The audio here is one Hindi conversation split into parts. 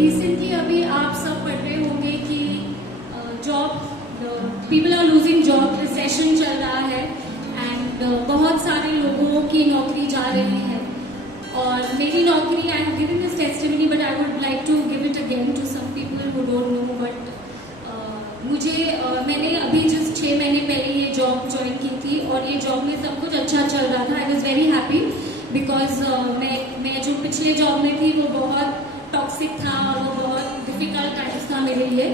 रिसेंटली अभी आप सब पढ़ रहे होंगे कि job people are losing job, recession चल रहा है एंड बहुत सारे लोगों की नौकरी जा रही है और मेरी नौकरी, I am giving this testimony but I would like to give it again to some people who don't know but मैंने अभी जस्ट 6 महीने पहले ये जॉब ज्वाइन की थी और ये जॉब में सब कुछ अच्छा चल रहा था। I was very happy because मैं जो पिछले जॉब में थी वो बहुत टॉक्सिक था और वो बहुत डिफिकल्ट टाइम्स था मेरे लिए।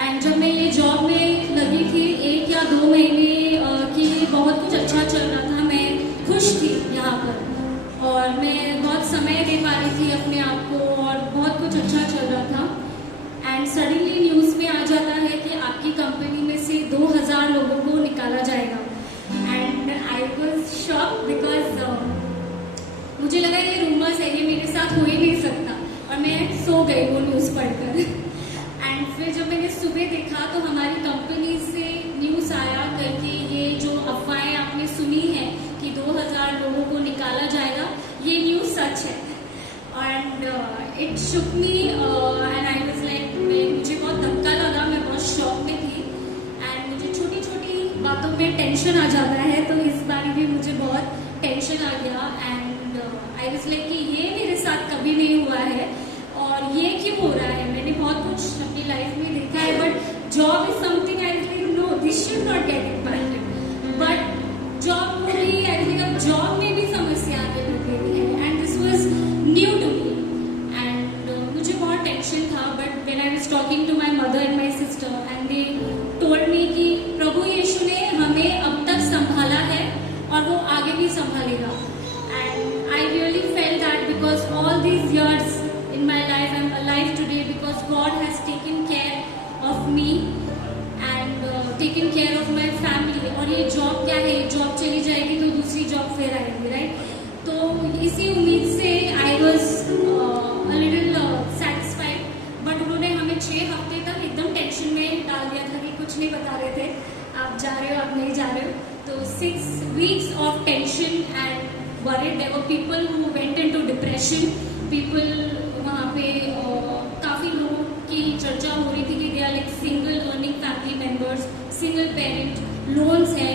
एंड जब मैं ये जॉब में लगी थी 1 या 2 महीने की बहुत कुछ अच्छा चल रहा था, मैं खुश थी यहाँ पर और मैं बहुत समय दे पा रही थी अपने आप को और बहुत कुछ अच्छा चल रहा था। एंड सडनली न्यूज़ में आ जाता है कि आपकी कंपनी में से 2000 लोगों को निकाला जाएगा and I was shock because मुझे लगा ये रूमर्स है, ये मेरे साथ हो ही नहीं सकता और मैं सो गई वो न्यूज़ पढ़कर। एंड फिर जब मैंने सुबह देखा तो हमारी कंपनी से न्यूज़ आया करके ये जो अफवाहें आपने सुनी है कि 2000 लोगों को निकाला जाएगा, ये न्यूज़ सच है। And it Shuk me and I was like, मुझे बहुत धक्का लगा, मैं बहुत शॉक में थी एंड मुझे छोटी छोटी बातों पे टेंशन आ जाता है, तो इस बार भी मुझे बहुत टेंशन आ गया एंड आई वाज लाइक कि ये मेरे साथ कभी नहीं हुआ है और ये क्यों हो रहा है। मैंने बहुत कुछ अपनी लाइफ में देखा है but job is something I think no this should not get impacted, but job को भी आई थिंक अब जॉब में भी समस्या है। डिप्रेशन. पीपल वहाँ पे काफ़ी लोगों की चर्चा हो रही थी कि they are like single earning family members, single parent, loans है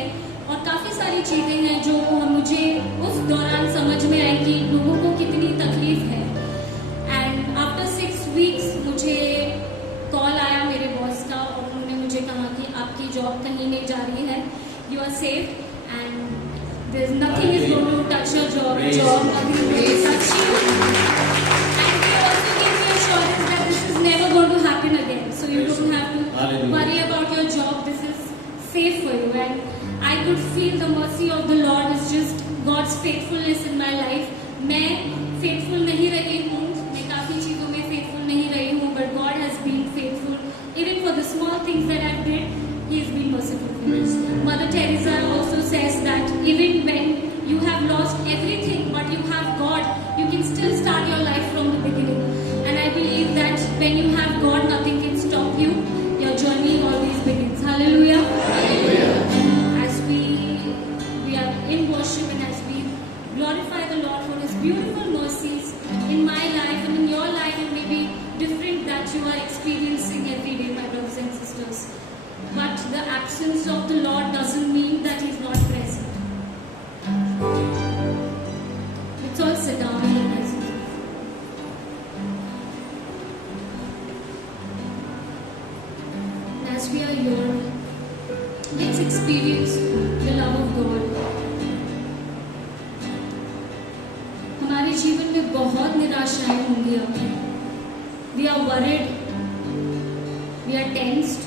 और काफ़ी सारी चीज़ें हैं जो मुझे उस दौरान समझ में आई कि लोगों को कितनी तकलीफ है. एंड आफ्टर 6 वीक्स मुझे कॉल आया मेरे बॉस का और उन्होंने मुझे कहा कि आपकी जॉब कहीं नहीं जा रही है, you are safe and there is nothing is going to touch your job, nothing will touch you. And they also gave me assurance that this is never going to happen again, so you don't have to worry about your job, this is safe for you. And I could feel the mercy of the Lord is just God's faithfulness in my life. मैं faithful नहीं रही हूँ, मैं काफ़ी चीज़ों में faithful नहीं रही हूँ, but God has been faithful. Even for the small things that I did, He has been merciful to me. Mother Teresa also says that even when you have lost everything, but you have God, you can still start your life from the beginning. And I believe that when you have God, nothing can stop you. Your journey always begins. Hallelujah. As we are in worship and as we glorify the Lord for His beautiful mercies in my life and in your life, it may be different that you are experiencing every day, my brothers and sisters. But the absence of the Lord doesn't mean that He's not present. Let's all sit down in the presence of God. As we are here, let's experience the love of God. हमारे जीवन में बहुत निराशाएं होंगी अब. We are worried, we are tensed,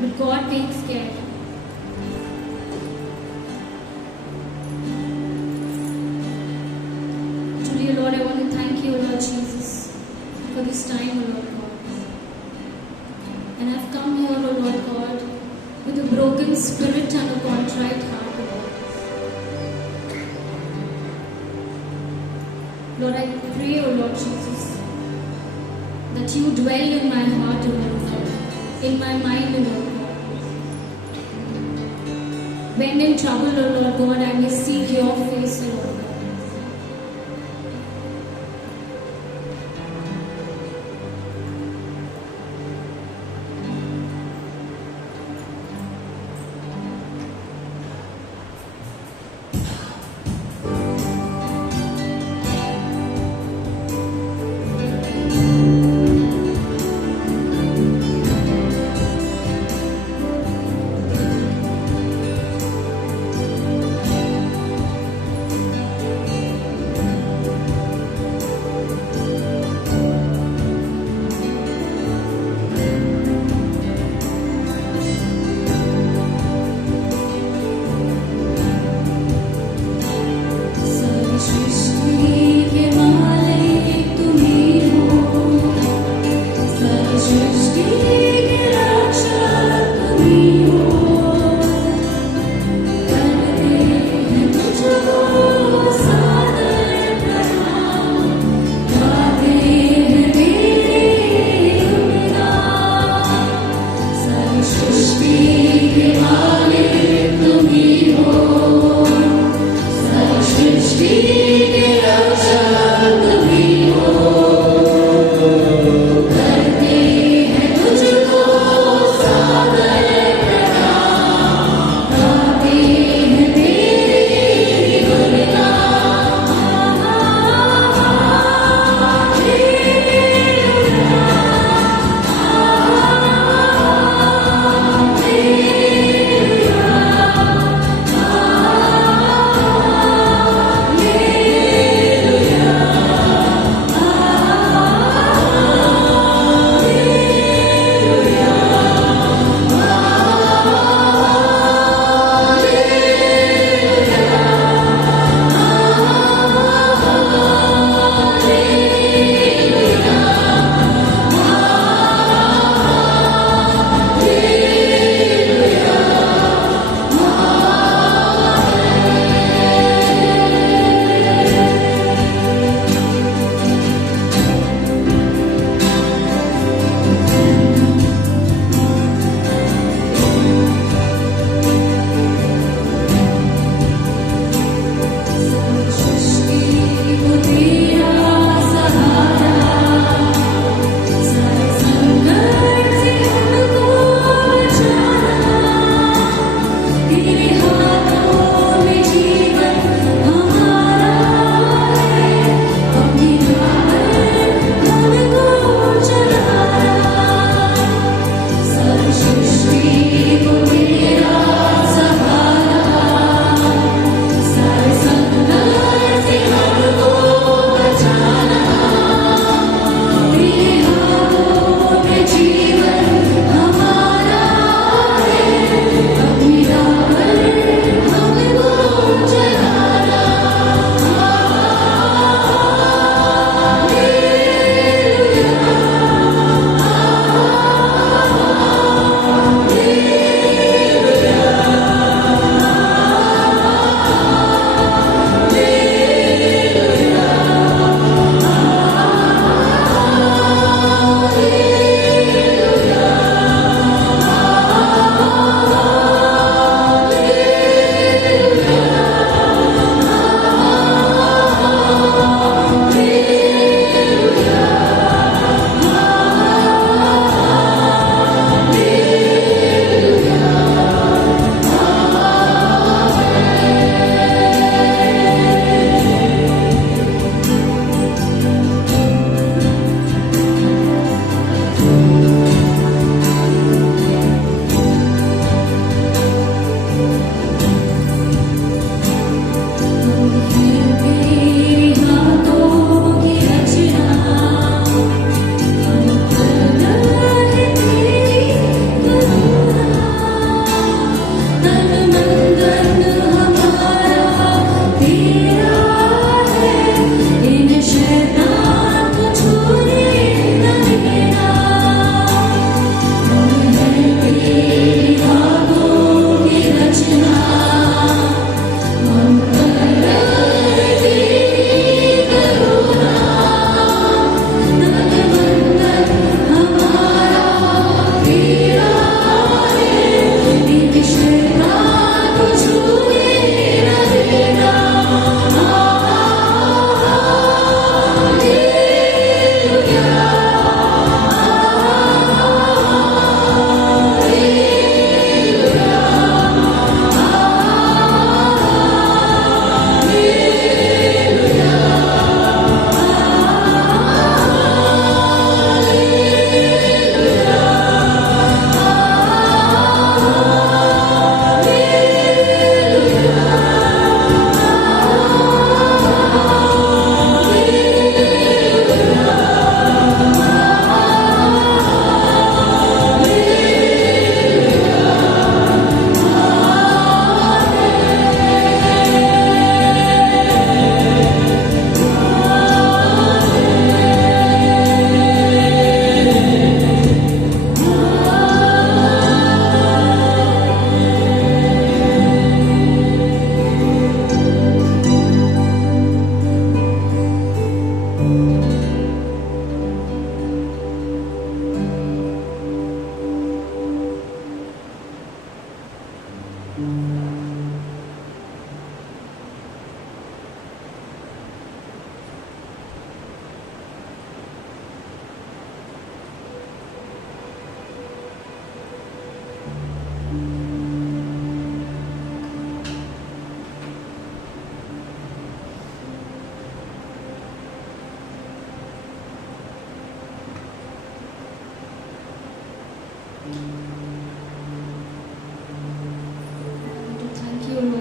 but God takes care. Today, Lord, I want to thank you, Lord Jesus, for this time, Lord God. And I've come here, Lord God, with a broken spirit and a contrite heart. Lord, I pray, O Lord Jesus, that you dwell in my heart, O Lord God, in my mind, O Lord God. When in trouble, O Lord God, I may seek your face, O Lord God.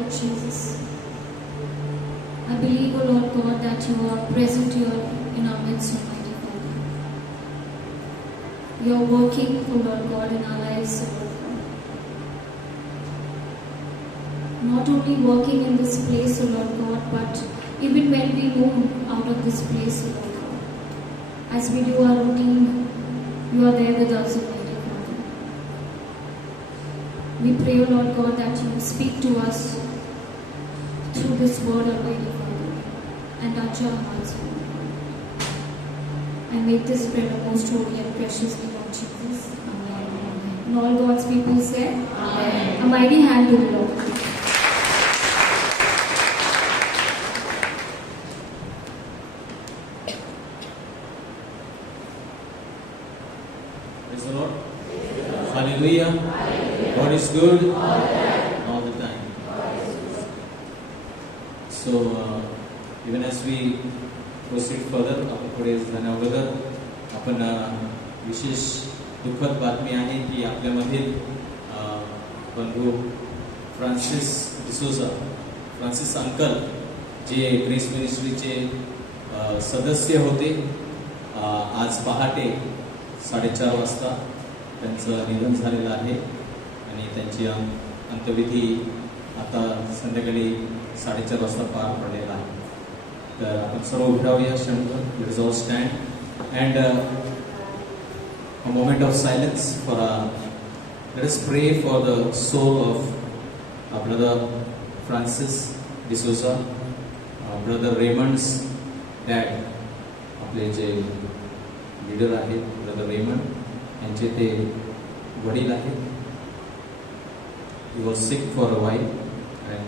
Lord Jesus. I believe, O Lord God, that you are present here in our midst, Almighty Father. You are working, O Lord God, in our lives, O Lord God. Not only working in this place, O Lord God, but even when we move out of this place, O Lord God. As we do our routine, you are there with us, Almighty Father. We pray, O Lord God, that you speak to us through this word, Almighty Father, and touch our hearts, O Lord God. And make this prayer a most holy and precious name of Jesus. Amen. And all God's people say, Amen. A mighty hand to the Lord. Praise the Lord. Hallelujah. God is good all the time. So, even as we proceed further, आपण पुढे जाण्याअगोदर आपण विशेष दुःखद बातमी आहे की आपल्यामधील बंधू फ्रान्सिस डिसोजा, फ्रान्सिस अंकल, जे ग्रेस मिनिस्ट्रीचे सदस्य होते, आज पहाटे 4:30 वाजता त्यांचं निधन झालेलं आहे आणि त्यांची अंत्यविधी आता संध्याकाळी 4:30 वाजता पार पडलेला आहे. तर आपण सर्व उभे राहूया क्षणभर. Let us all stand and a moment of silence for let us pray for the soul of brother Francis D'Souza, brother Raymond's dad, आपले जे लीडर आहेत ब्रदर रेमंड, यांचे ते वडील आहेत. He was sick for a while and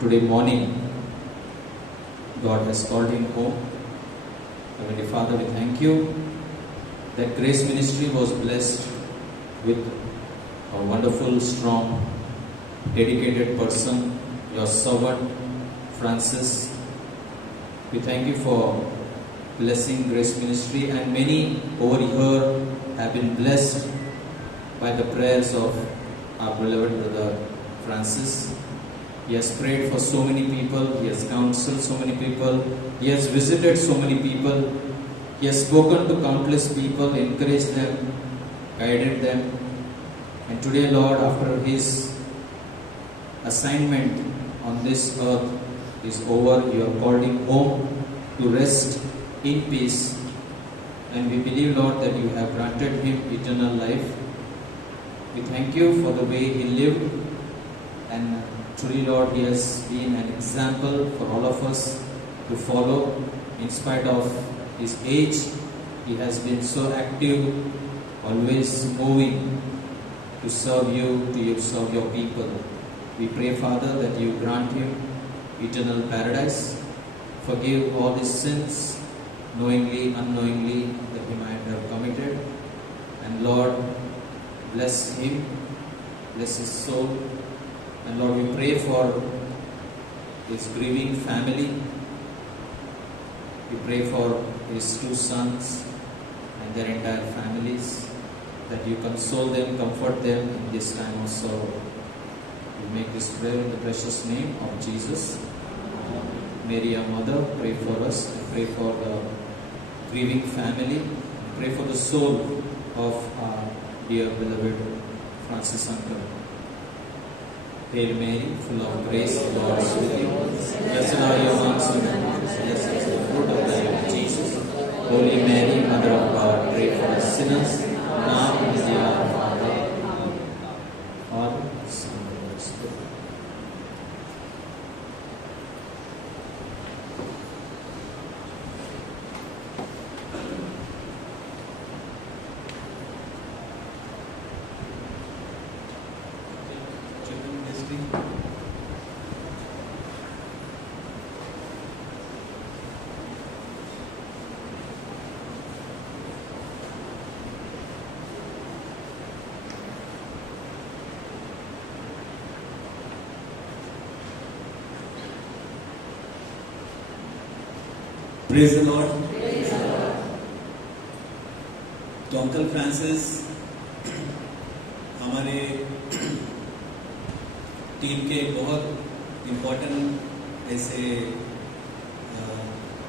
today morning God has called him home. Heavenly Father, we thank you that Grace Ministry was blessed with a wonderful, strong, dedicated person, your servant Francis. We thank you for blessing Grace Ministry, and many over here have been blessed by the prayers of our beloved brother Francis. He has prayed for so many people, he has counseled so many people, he has visited so many people, he has spoken to countless people, encouraged them, guided them. And today, Lord, after his assignment on this earth is over, you have called him home to rest in peace. And we believe, Lord, that you have granted him eternal life. We thank you for the way he lived, and truly, Lord, he has been an example for all of us to follow. In spite of his age, he has been so active, always moving to serve you, to serve your people. We pray, Father, that you grant him eternal paradise. Forgive all his sins, knowingly, unknowingly, that he might have committed. And Lord, bless him, bless his soul. And Lord, we pray for his grieving family. We pray for his 2 sons and their entire families, that you console them, comfort them in this time of sorrow. We make this prayer in the precious name of Jesus. Mary, our mother, pray for us. Pray for the grieving family. Pray for the soul of our dear beloved Francis uncle. Hail Mary, full of grace, the Lord is with you. Blessed are you amongst women, blessed is the fruit of thy womb, Jesus. Holy Mary, Mother of God, pray for us sinners, now and at the hour of our death. Father, Son, and Holy Spirit. Praise the Lord. तो अंकल फ्रांसिस हमारे टीम के बहुत important ऐसे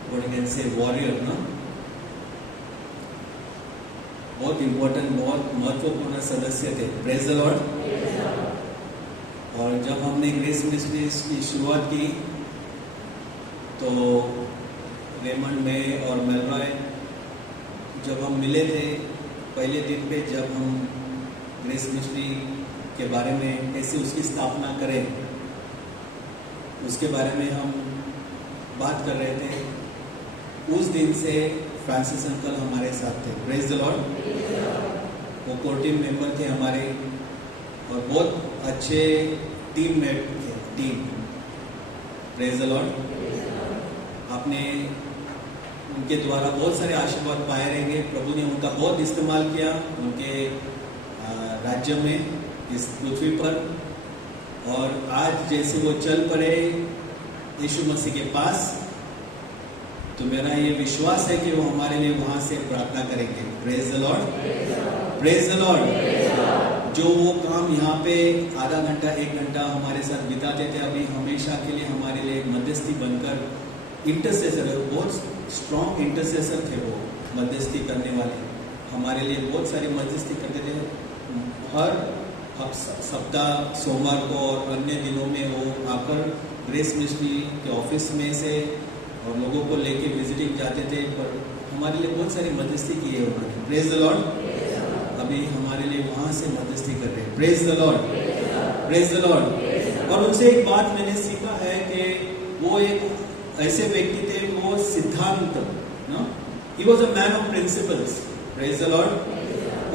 what you can say warrior ना, बहुत इम्पोर्टेंट, बहुत महत्वपूर्ण सदस्य थे. Praise the Lord. और जब हमने ग्रेस मिनिस्ट्री की शुरुआत की तो रेमंड में और मेलरॉय जब हम मिले थे पहले दिन पे, जब हम ग्रेस मिनिस्ट्री के बारे में कैसे उसकी स्थापना करें उसके बारे में हम बात कर रहे थे. उस दिन से फ्रांसिस अंकल हमारे साथ थे. Praise the Lord. वो कोर टीम मेंबर थे हमारे और बहुत अच्छे टीम मेट थे. टीम. Praise the Lord. आपने उनके द्वारा बहुत सारे आशीर्वाद पाए रहेंगे. प्रभु ने उनका बहुत इस्तेमाल किया उनके राज्य में, इस पृथ्वी पर. और आज जैसे वो चल पड़े यीशु मसीह के पास, तो मेरा ये विश्वास है कि वो हमारे लिए वहां से प्रार्थना करेंगे. Praise the Lord. Praise the Lord. जो वो काम यहाँ पे आधा घंटा 1 घंटा हमारे साथ बिताते थे, अभी हमेशा के लिए हमारे लिए मध्यस्थी बनकर इंटरसेसर, बहुत स्ट्रॉन्ग इंटरसेसर थे वो, मध्यस्थी करने वाले. हमारे लिए बहुत सारी मध्यस्थी करते थे. हर सप्ताह सोमवार को और अन्य दिनों में वो आकर ग्रेस मिनिस्ट्री के ऑफिस में से और लोगों को लेके विजिटिंग जाते थे. पर हमारे लिए बहुत सारी मध्यस्थी की है उन्होंने. Praise the Lord. अभी हमारे लिए वहां से मध्यस्थी कर रहे हैं. Praise the Lord. Praise the Lord. और उनसे एक बात मैंने सीखा है कि वो एक ऐसे व्यक्ति थे, वो सिद्धांत, he was a man of principles. Praise the Lord.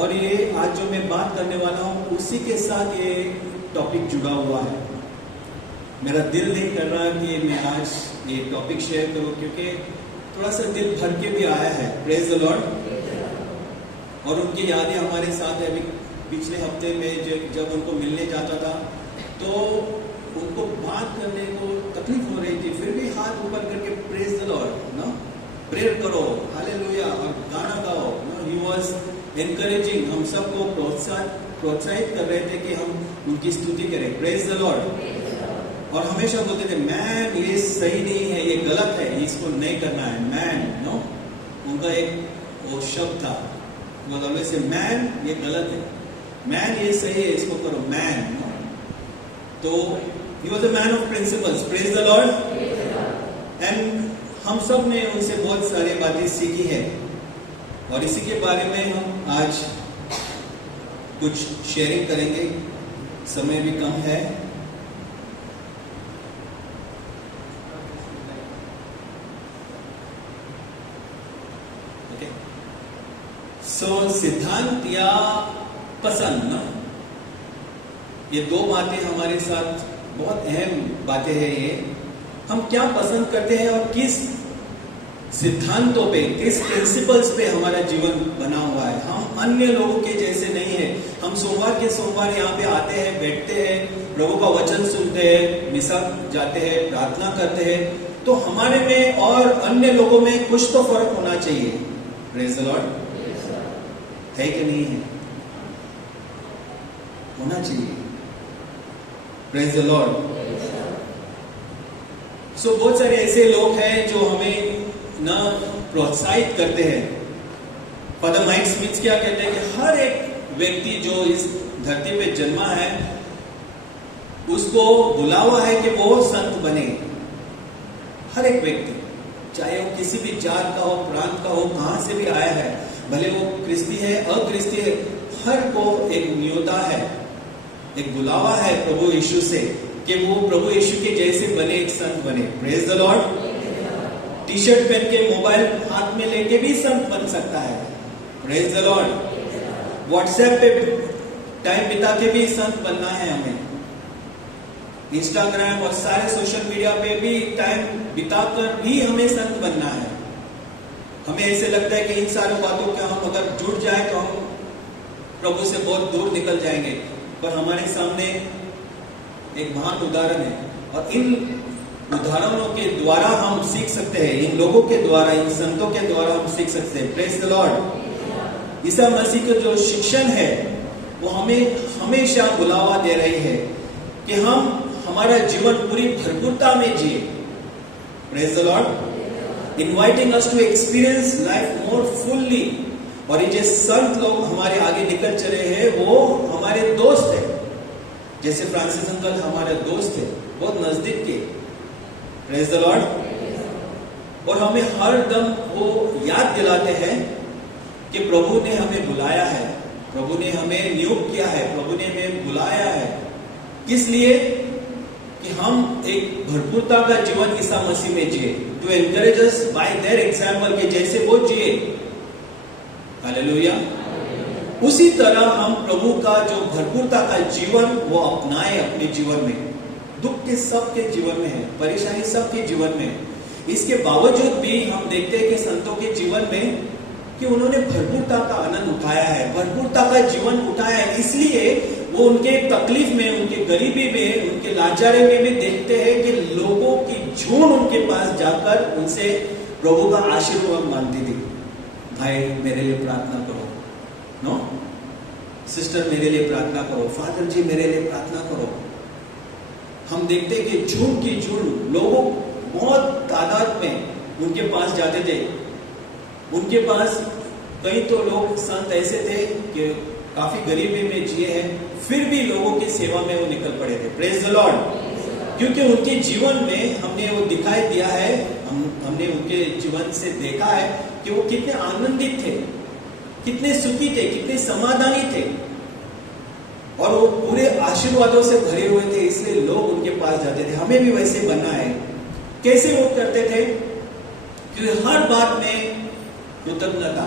और ये आज जो मैं बात करने वाला हूँ उसी के साथ ये टॉपिक जुड़ा हुआ है. मेरा दिल नहीं कर रहा कि मैं आज ये टॉपिक शेयर करूं क्योंकि थोड़ा सा दिल भर के भी आया है. Praise the Lord. और उनकी यादें हमारे साथ है. अभी पिछले हफ्ते में जब उनको मिलने जाता था तो उनको बात करने को तकलीफ हो रही थी, फिर भी हाथ ऊपर करके प्रेज द लॉर्ड ना, प्रेयर करो, हालेलुया, और गाना गाओ. ही वाज एनकरेजिंग, हम सबको प्रोत्साहित कर रहे थे कि हम उनकी स्तुति करें. Praise the Lord. और हमेशा बोलते थे मैन ये सही नहीं है, ये गलत है, इसको नहीं करना है. मैन नो, उनका एक वो शब्द था, वो ऑलवेज से मैन ये गलत है, मैन ये सही है, इसको करो. Man no. तो he was a man of principles. Praise the Lord. And हम सब ने उनसे बहुत सारी बातें सीखी है और इसी के बारे में हम आज कुछ शेयरिंग करेंगे. समय भी कम है. ओके. सो सिद्धांत या पसंद ना, ये दो बातें हमारे साथ बहुत अहम बातें हैं. ये हम क्या पसंद करते हैं और किस सिद्धांतों पे, किस प्रिंसिपल्स पे हमारा जीवन बना हुआ है. हम अन्य लोगों के जैसे नहीं है. हम सोमवार के सोमवार यहाँ पे आते हैं, बैठते हैं, प्रभु का वचन सुनते हैं, मिसा जाते हैं, प्रार्थना करते हैं. तो हमारे में और अन्य लोगों में कुछ तो फर्क होना चाहिए. Praise the Lord. है कि नहीं है? होना चाहिए. Praise the Lord. सो बहुत सारे ऐसे लोग हैं जो हमें ना प्रोत्साहित करते हैं. फादर माइक स्मिथ क्या कहते हैं कि हर एक व्यक्ति जो इस धरती पे जन्मा है उसको बुलावा है कि वो संत बने. हर एक व्यक्ति, चाहे वो किसी भी जात का हो, प्रांत का हो, कहां से भी आया है, भले वो क्रिस्ती है, अक्रिस्ती है, हर को एक न्योता है, एक बुलावा है प्रभु यीशु से कि वो प्रभु यीशु के जैसे बने, एक संत बने. Praise the Lord. T shirt पहन के मोबाइल हाथ में लेके भी संत बन सकता है. Praise the Lord. व्हाट्सएप पे टाइम बिता के भी संत बनना है हमें. इंस्टाग्राम और सारे सोशल मीडिया पे भी टाइम बिताकर भी हमें संत बनना है. हमें ऐसे लगता है कि इन सारी बातों का हम अगर जुड़ जाए तो हम प्रभु से बहुत दूर निकल जाएंगे. पर हमारे सामने एक महान उदाहरण है और इन उदाहरणों के द्वारा हम सीख सकते हैं. इन लोगों के द्वारा, इन संतों के द्वारा हम सीख सकते हैं. Praise the Lord. Isa Masih का जो शिक्षण है वो हमें हमेशा बुलावा दे रही है कि हम हमारा जीवन पूरी भरपूरता में जिए। Praise the Lord, inviting us to experience life more fully. और ये जो संत लोग हमारे आगे निकल चले हैं वो हमारे दोस्त है, जैसे फ्रांसिस अंकल हमारे दोस्त है, बहुत नजदीक के। Praise the Lord. और हमें हर दम वो याद दिलाते हैं कि प्रभु ने हमें बुलाया है, प्रभु ने हमें नियुक्त किया है, प्रभु ने हमें बुलाया है। किस लिए? कि हम एक भरपूरता का जीवन ईसा मसीह में जिए, to encourage us by their example, के जैसे वो जिए। हालेलुया। उसी तरह हम प्रभु का जो भरपूरता का जीवन वो अपनाए अपने जीवन में। दुख के सबके जीवन में है, परेशानी सबके जीवन में। इसके बावजूद भी हम देखते हैं कि संतों के जीवन में कि उन्होंने भरपूरता का आनंद उठाया है, भरपूरता का जीवन उठाया है। इसलिए वो उनके तकलीफ में, उनके गरीबी में, उनके लाचारी में भी देखते हैं कि लोगों की झूठ उनके पास जाकर उनसे प्रभु का आशीर्वाद मांगती थी। भाई मेरे लिए प्रार्थना करो, नो सिस्टर मेरे लिए प्रार्थना करो, फादर जी मेरे लिए प्रार्थना करो। हम देखते हैं कि झूठ की झूठ लोगों बहुत तादाद में उनके पास जाते थे। उनके पास कई तो लोग संत ऐसे थे कि काफी गरीबी में जिए हैं, फिर भी लोगों की सेवा में वो निकल पड़े थे। Praise the Lord. क्योंकि उनके जीवन में हमने वो दिखाई दिया है, हमने उनके जीवन से देखा है कि वो कितने आनंदित थे, कितने सुखी थे, कितने समाधानी थे, और वो पूरे आशीर्वादों से भरे हुए थे। इसलिए लोग उनके पास जाते थे। हमें भी वैसे बनना है। कैसे वो करते थे? क्योंकि हर बात में कृतज्ञता,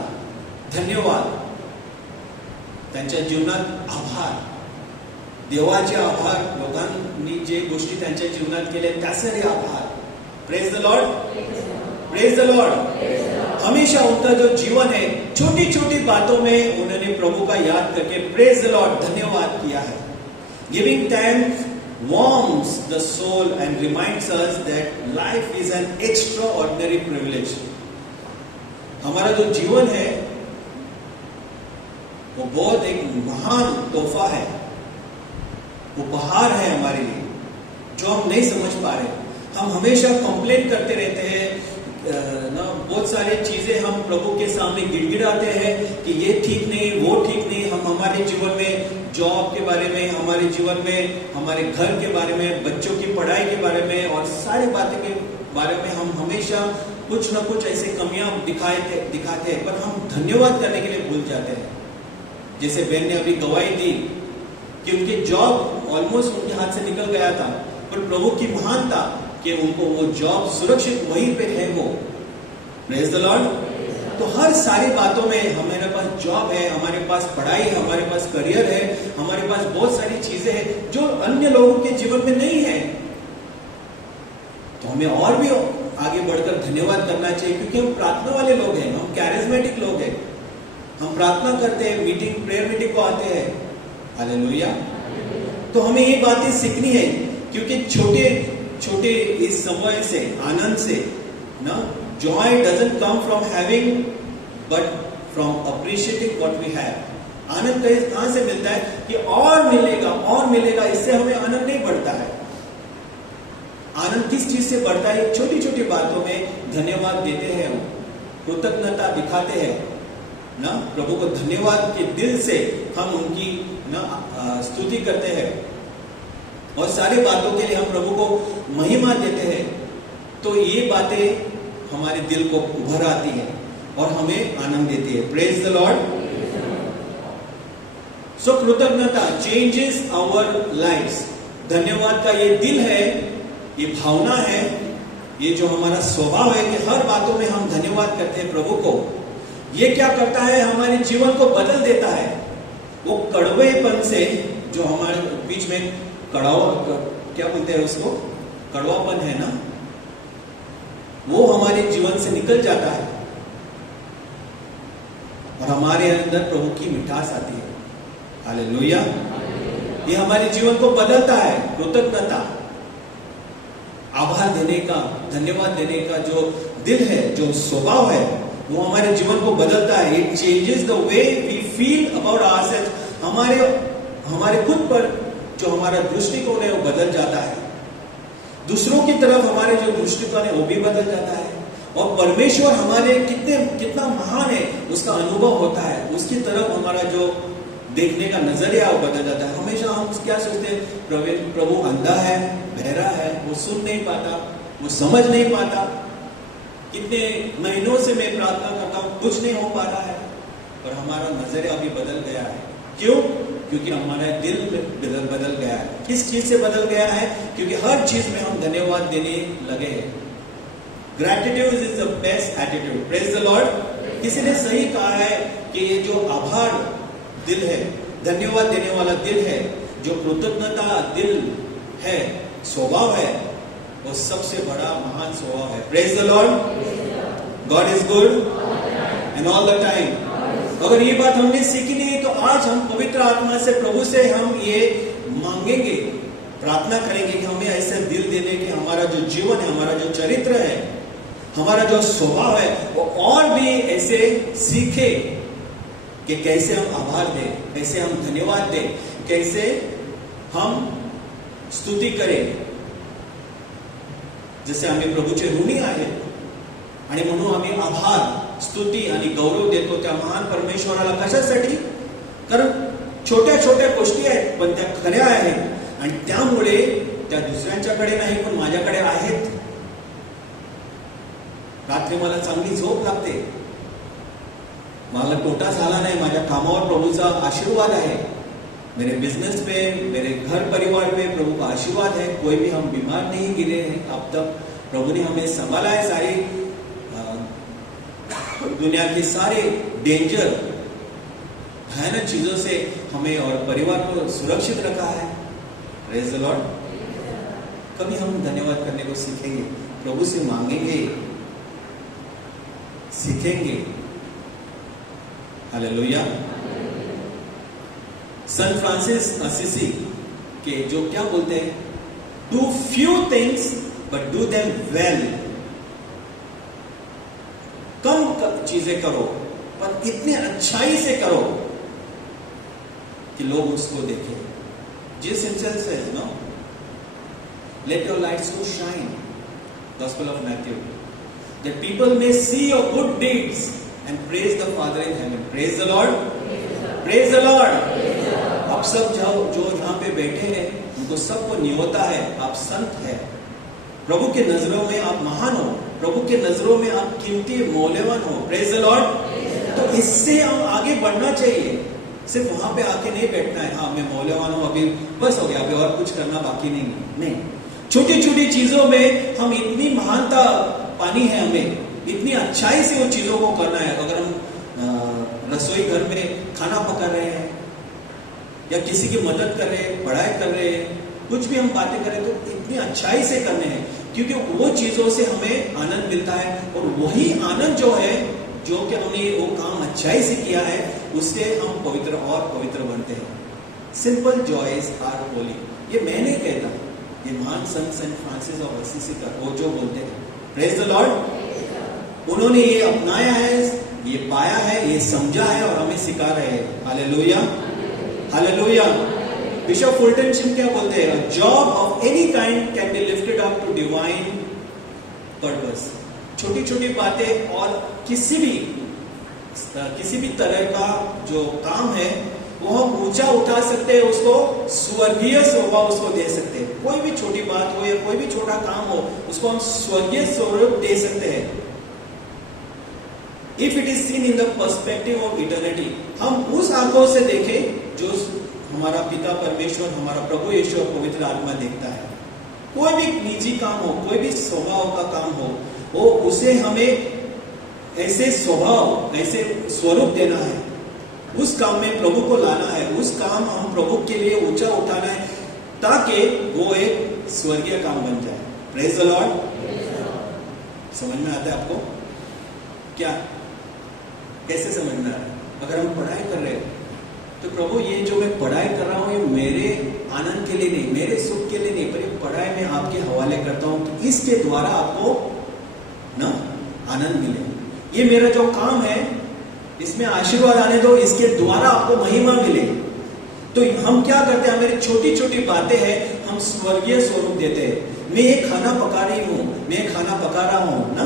धन्यवाद, त्यांच्या जीवनात आभार, देवाचे आभार, लोकांनी जे गोष्टी त्यांच्या जीवनात केल्या त्यासाठी आभार। Praise the Lord, praise the Lord. हमेशा उनका जो जीवन है छोटी छोटी बातों में उन्होंने प्रभु का याद करके प्रेज द लॉर्ड, धन्यवाद किया है। Giving thanks warms the soul and reminds us that life is an extraordinary privilege। हमारा जो जीवन है वो बहुत एक महान तोहफा है, उपहार है हमारे लिए, जो हम नहीं समझ पा रहे। हम हमेशा कंप्लेन करते रहते हैं ना, बहुत सारी चीजें हम प्रभु के सामने गिड़गिड़ाते हैं कि ये ठीक नहीं, वो ठीक नहीं। हम हमारे जीवन में जॉब के बारे में, हमारे जीवन में, हमारे घर के बारे में, बच्चों की पढ़ाई के बारे में और सारी बातें के बारे में हम हमेशा कुछ न कुछ ऐसे कमियां दिखाते हैं, पर हम धन्यवाद करने के लिए भूल जाते हैं। जैसे बहन ने अभी गवाही दी कि उनकी जॉब ऑलमोस्ट उनके हाथ से निकल गया था, पर प्रभु की महानता कि उनको वो जॉब सुरक्षित वहीं पे है वो। Praise the Lord. तो हर सारी बातों में हमारे पास जॉब है, हमारे पास पढ़ाई है, हमारे पास करियर है, हमारे पास बहुत सारी चीजें हैं जो अन्य लोगों के जीवन में नहीं है। तो हमें और भी आगे बढ़कर धन्यवाद करना चाहिए, क्योंकि हम प्रार्थना वाले लोग हैं, हम कैरिज्मेटिक लोग हैं, हम प्रार्थना करते हैं, मीटिंग, प्रेयर मीटिंग को आते हैं। हालेलुया। तो हमें ये बातें सीखनी है, क्योंकि छोटे छोटे इस समय से, आनंद से ना, joy doesn't come from having but from appreciating what we have. आनंद कहां से मिलता है? कि और मिलेगा, और मिलेगा, इससे हमें आनंद नहीं बढ़ता है। आनंद किस चीज से बढ़ता है? छोटी छोटी बातों में धन्यवाद देते हैं, हम कृतज्ञता दिखाते हैं ना, प्रभु को धन्यवाद के दिल से हम उनकी ना स्तुति करते हैं, और सारी बातों के लिए हम प्रभु को महिमा देते हैं। तो ये बातें हमारे दिल को उभर आती है और हमें आनंद देती है। Praise the Lord. सो कृतज्ञता चेंजेस आवर लाइव्स। धन्यवाद का ये दिल है, ये भावना है, ये जो हमारा स्वभाव है कि हर बातों में हम धन्यवाद करते हैं प्रभु को। ये क्या करता है? हमारे जीवन को बदल देता है। वो कड़वेपन से, जो हमारे बीच में क्या बोलते हैं उसको, कड़वापन है ना, वो हमारे जीवन से निकल जाता है और हमारे अंदर प्रभु की मिठास आती है। हालेलुया। ये हमारे जीवन को बदलता है। कृतज्ञता, आभार देने का, धन्यवाद देने का जो दिल है, जो स्वभाव है, वो हमारे जीवन को बदलता है। It changes the way we feel about ourselves. हमारे खुद पर जो हमारा दृष्टिकोण है वो बदल जाता है। दूसरों की तरफ हमारे जो दृष्टिकोण है वो भी बदल जाता है, और परमेश्वर हमारे कितना महान है उसका अनुभव होता है, उसकी तरफ हमारा जो देखने का नजरिया वो बदल जाता है। हमेशा हम क्या सोचते हैं, प्रभु अंधा है, बहरा है, वो सुन नहीं पाता, वो समझ नहीं पाता, कितने महीनों से मैं प्रार्थना करता हूं, कुछ नहीं हो पा रहा है। और हमारा नजरिया अभी बदल गया है। क्यों? क्योंकि हमारा दिल बदल गया है। किस चीज से बदल गया है? क्योंकि हर चीज में हम धन्यवाद देने लगे हैं। Gratitude is the best attitude. Praise the Lord. किसी ने सही कहा है कि ये जो आभार दिल है, धन्यवाद देने वाला दिल है, जो कृतज्ञता दिल है, स्वभाव है, वो सबसे बड़ा महान स्वभाव है। Praise the Lord. God is good and all the time. अगर ये बात हमने सीखी नहीं तो आज हम पवित्र आत्मा से, प्रभु से हम ये मांगेंगे, प्रार्थना करेंगे कि हमें ऐसे दिल देने कि हमारा जो जीवन है, हमारा जो चरित्र है, हमारा जो स्वभाव है, वो और भी ऐसे सीखे कि कैसे हम आभार दें, कैसे हम धन्यवाद दें, कैसे हम स्तुति करें. जसे आम्ही प्रभूचे ऋणी आहेत आणि म्हणून आम्ही आभार, स्तुती आणि गौरव देतो त्या महान परमेश्वराला. कशासाठी? कारण छोट्या छोट्या गोष्टी आहेत पण त्या खऱ्या आहेत आणि त्यामुळे त्या दुसऱ्यांच्याकडे नाही पण माझ्याकडे आहेत. रात्री मला चांगली झोप लागते, मला तोटा झाला नाही, माझ्या कामावर प्रभूचा आशीर्वाद आहे, मेरे बिजनेस पे, मेरे घर परिवार पे प्रभु का आशीर्वाद है. कोई भी हम बीमार नहीं गिरे हैं अब तक. प्रभु ने हमें संभाला है, सारी दुनिया के सारे डेंजर, भयानक चीजों से हमें और परिवार को सुरक्षित रखा है. Praise the Lord. कभी हम धन्यवाद करने को सीखेंगे, प्रभु से मांगेंगे, सीखेंगे. हालेलुया. सन फ्रांसिस असीसी के जो क्या बोलते हैं, do few things but do them well. कम चीजें करो पर इतने अच्छाई से करो कि लोग उसको देखें. जिस himself says no, let your light so shine, Gospel of Matthew, that people may see your good deeds and praise the Father in heaven. Praise the Lord. Praise the Lord. आप सब जो यहाँ पे बैठे हैं उनको सबको न्योता है, आप संत हैं. प्रभु के नजरों में आप महान हो, प्रभु के नजरों में आप कीमती, मूल्यवान हो. Praise the Lord. तो इससे हम आगे बढ़ना चाहिए. सिर्फ वहां पे आके नहीं बैठना है, हाँ मैं मौल्यवान हूं, अभी बस हो गया, अभी और कुछ करना बाकी नहीं. छोटी छोटी चीजों में हम इतनी महानता पानी है, हमें इतनी अच्छाई से उन चीजों को करना है. अगर हम रसोई घर में खाना पका रहे हैं या किसी की मदद कर रहे हैं, पढ़ाई कर रहे हैं, कुछ भी हम बातें करें तो इतनी अच्छाई से करने हैं, क्योंकि वो चीजों से हमें आनंद मिलता है. और वही आनंद जो है, जो कि हमने वो काम अच्छाई से किया है, उससे हम पवित्र और पवित्र बनते हैं. Simple joys are holy. ये मैं नहीं कहता, ये महान संत सेंट फ्रांसिस ऑफ असीसी का वो जो बोलते हैं. Praise the Lord. उन्होंने ये अपनाया है, ये पाया है, ये समझा है और हमें सिखा रहे हैं. Hallelujah. Hallelujah. Bishop Fulton Sheen क्या बोलते हैं, job of any kind can be lifted up to divine purpose. छोटी छोटी बातें और किसी भी तरह का जो काम है वो हम ऊंचा उठा सकते हैं, उसको स्वर्गीय स्वभाव उसको दे सकते हैं. कोई भी छोटी बात हो या कोई भी छोटा काम हो, उसको हम स्वर्गीय स्वरूप दे सकते हैं. If it is seen in the perspective of eternity. हम उस आंखों से देखें जो हमारा पिता परमेश्वर, हमारा प्रभु यीशु और पवित्र आत्मा देखता है. कोई भी निजी काम हो, कोई भी स्वभाव का काम हो, वो उसे हमें ऐसे स्वभाव, ऐसे स्वरूप देना है, उस काम में प्रभु को लाना है, उस काम हम प्रभु के लिए ऊंचा उठाना है, ताकि वो एक स्वर्गीय काम बन जाए. Praise the Lord. समझ में आता है आपको? क्या कैसे समझ में आ रहा है? अगर हम पढ़ाई कर रहे हैं तो प्रभु ये जो मैं पढ़ाई कर रहा हूँ ये मेरे आनंद के लिए नहीं, मेरे सुख के लिए नहीं, पर ये पढ़ाई मैं आपके हवाले करता हूँ कि इसके द्वारा आपको ना आनंद मिले. ये मेरा जो काम है इसमें आशीर्वाद आने दो, इसके द्वारा आपको महिमा मिले. तो हम क्या करते हैं, हमारी छोटी छोटी बातें हैं, हम स्वर्गीय स्वरूप देते हैं. मैं ये खाना पका रही हूँ, मैं खाना पका रहा हूँ ना,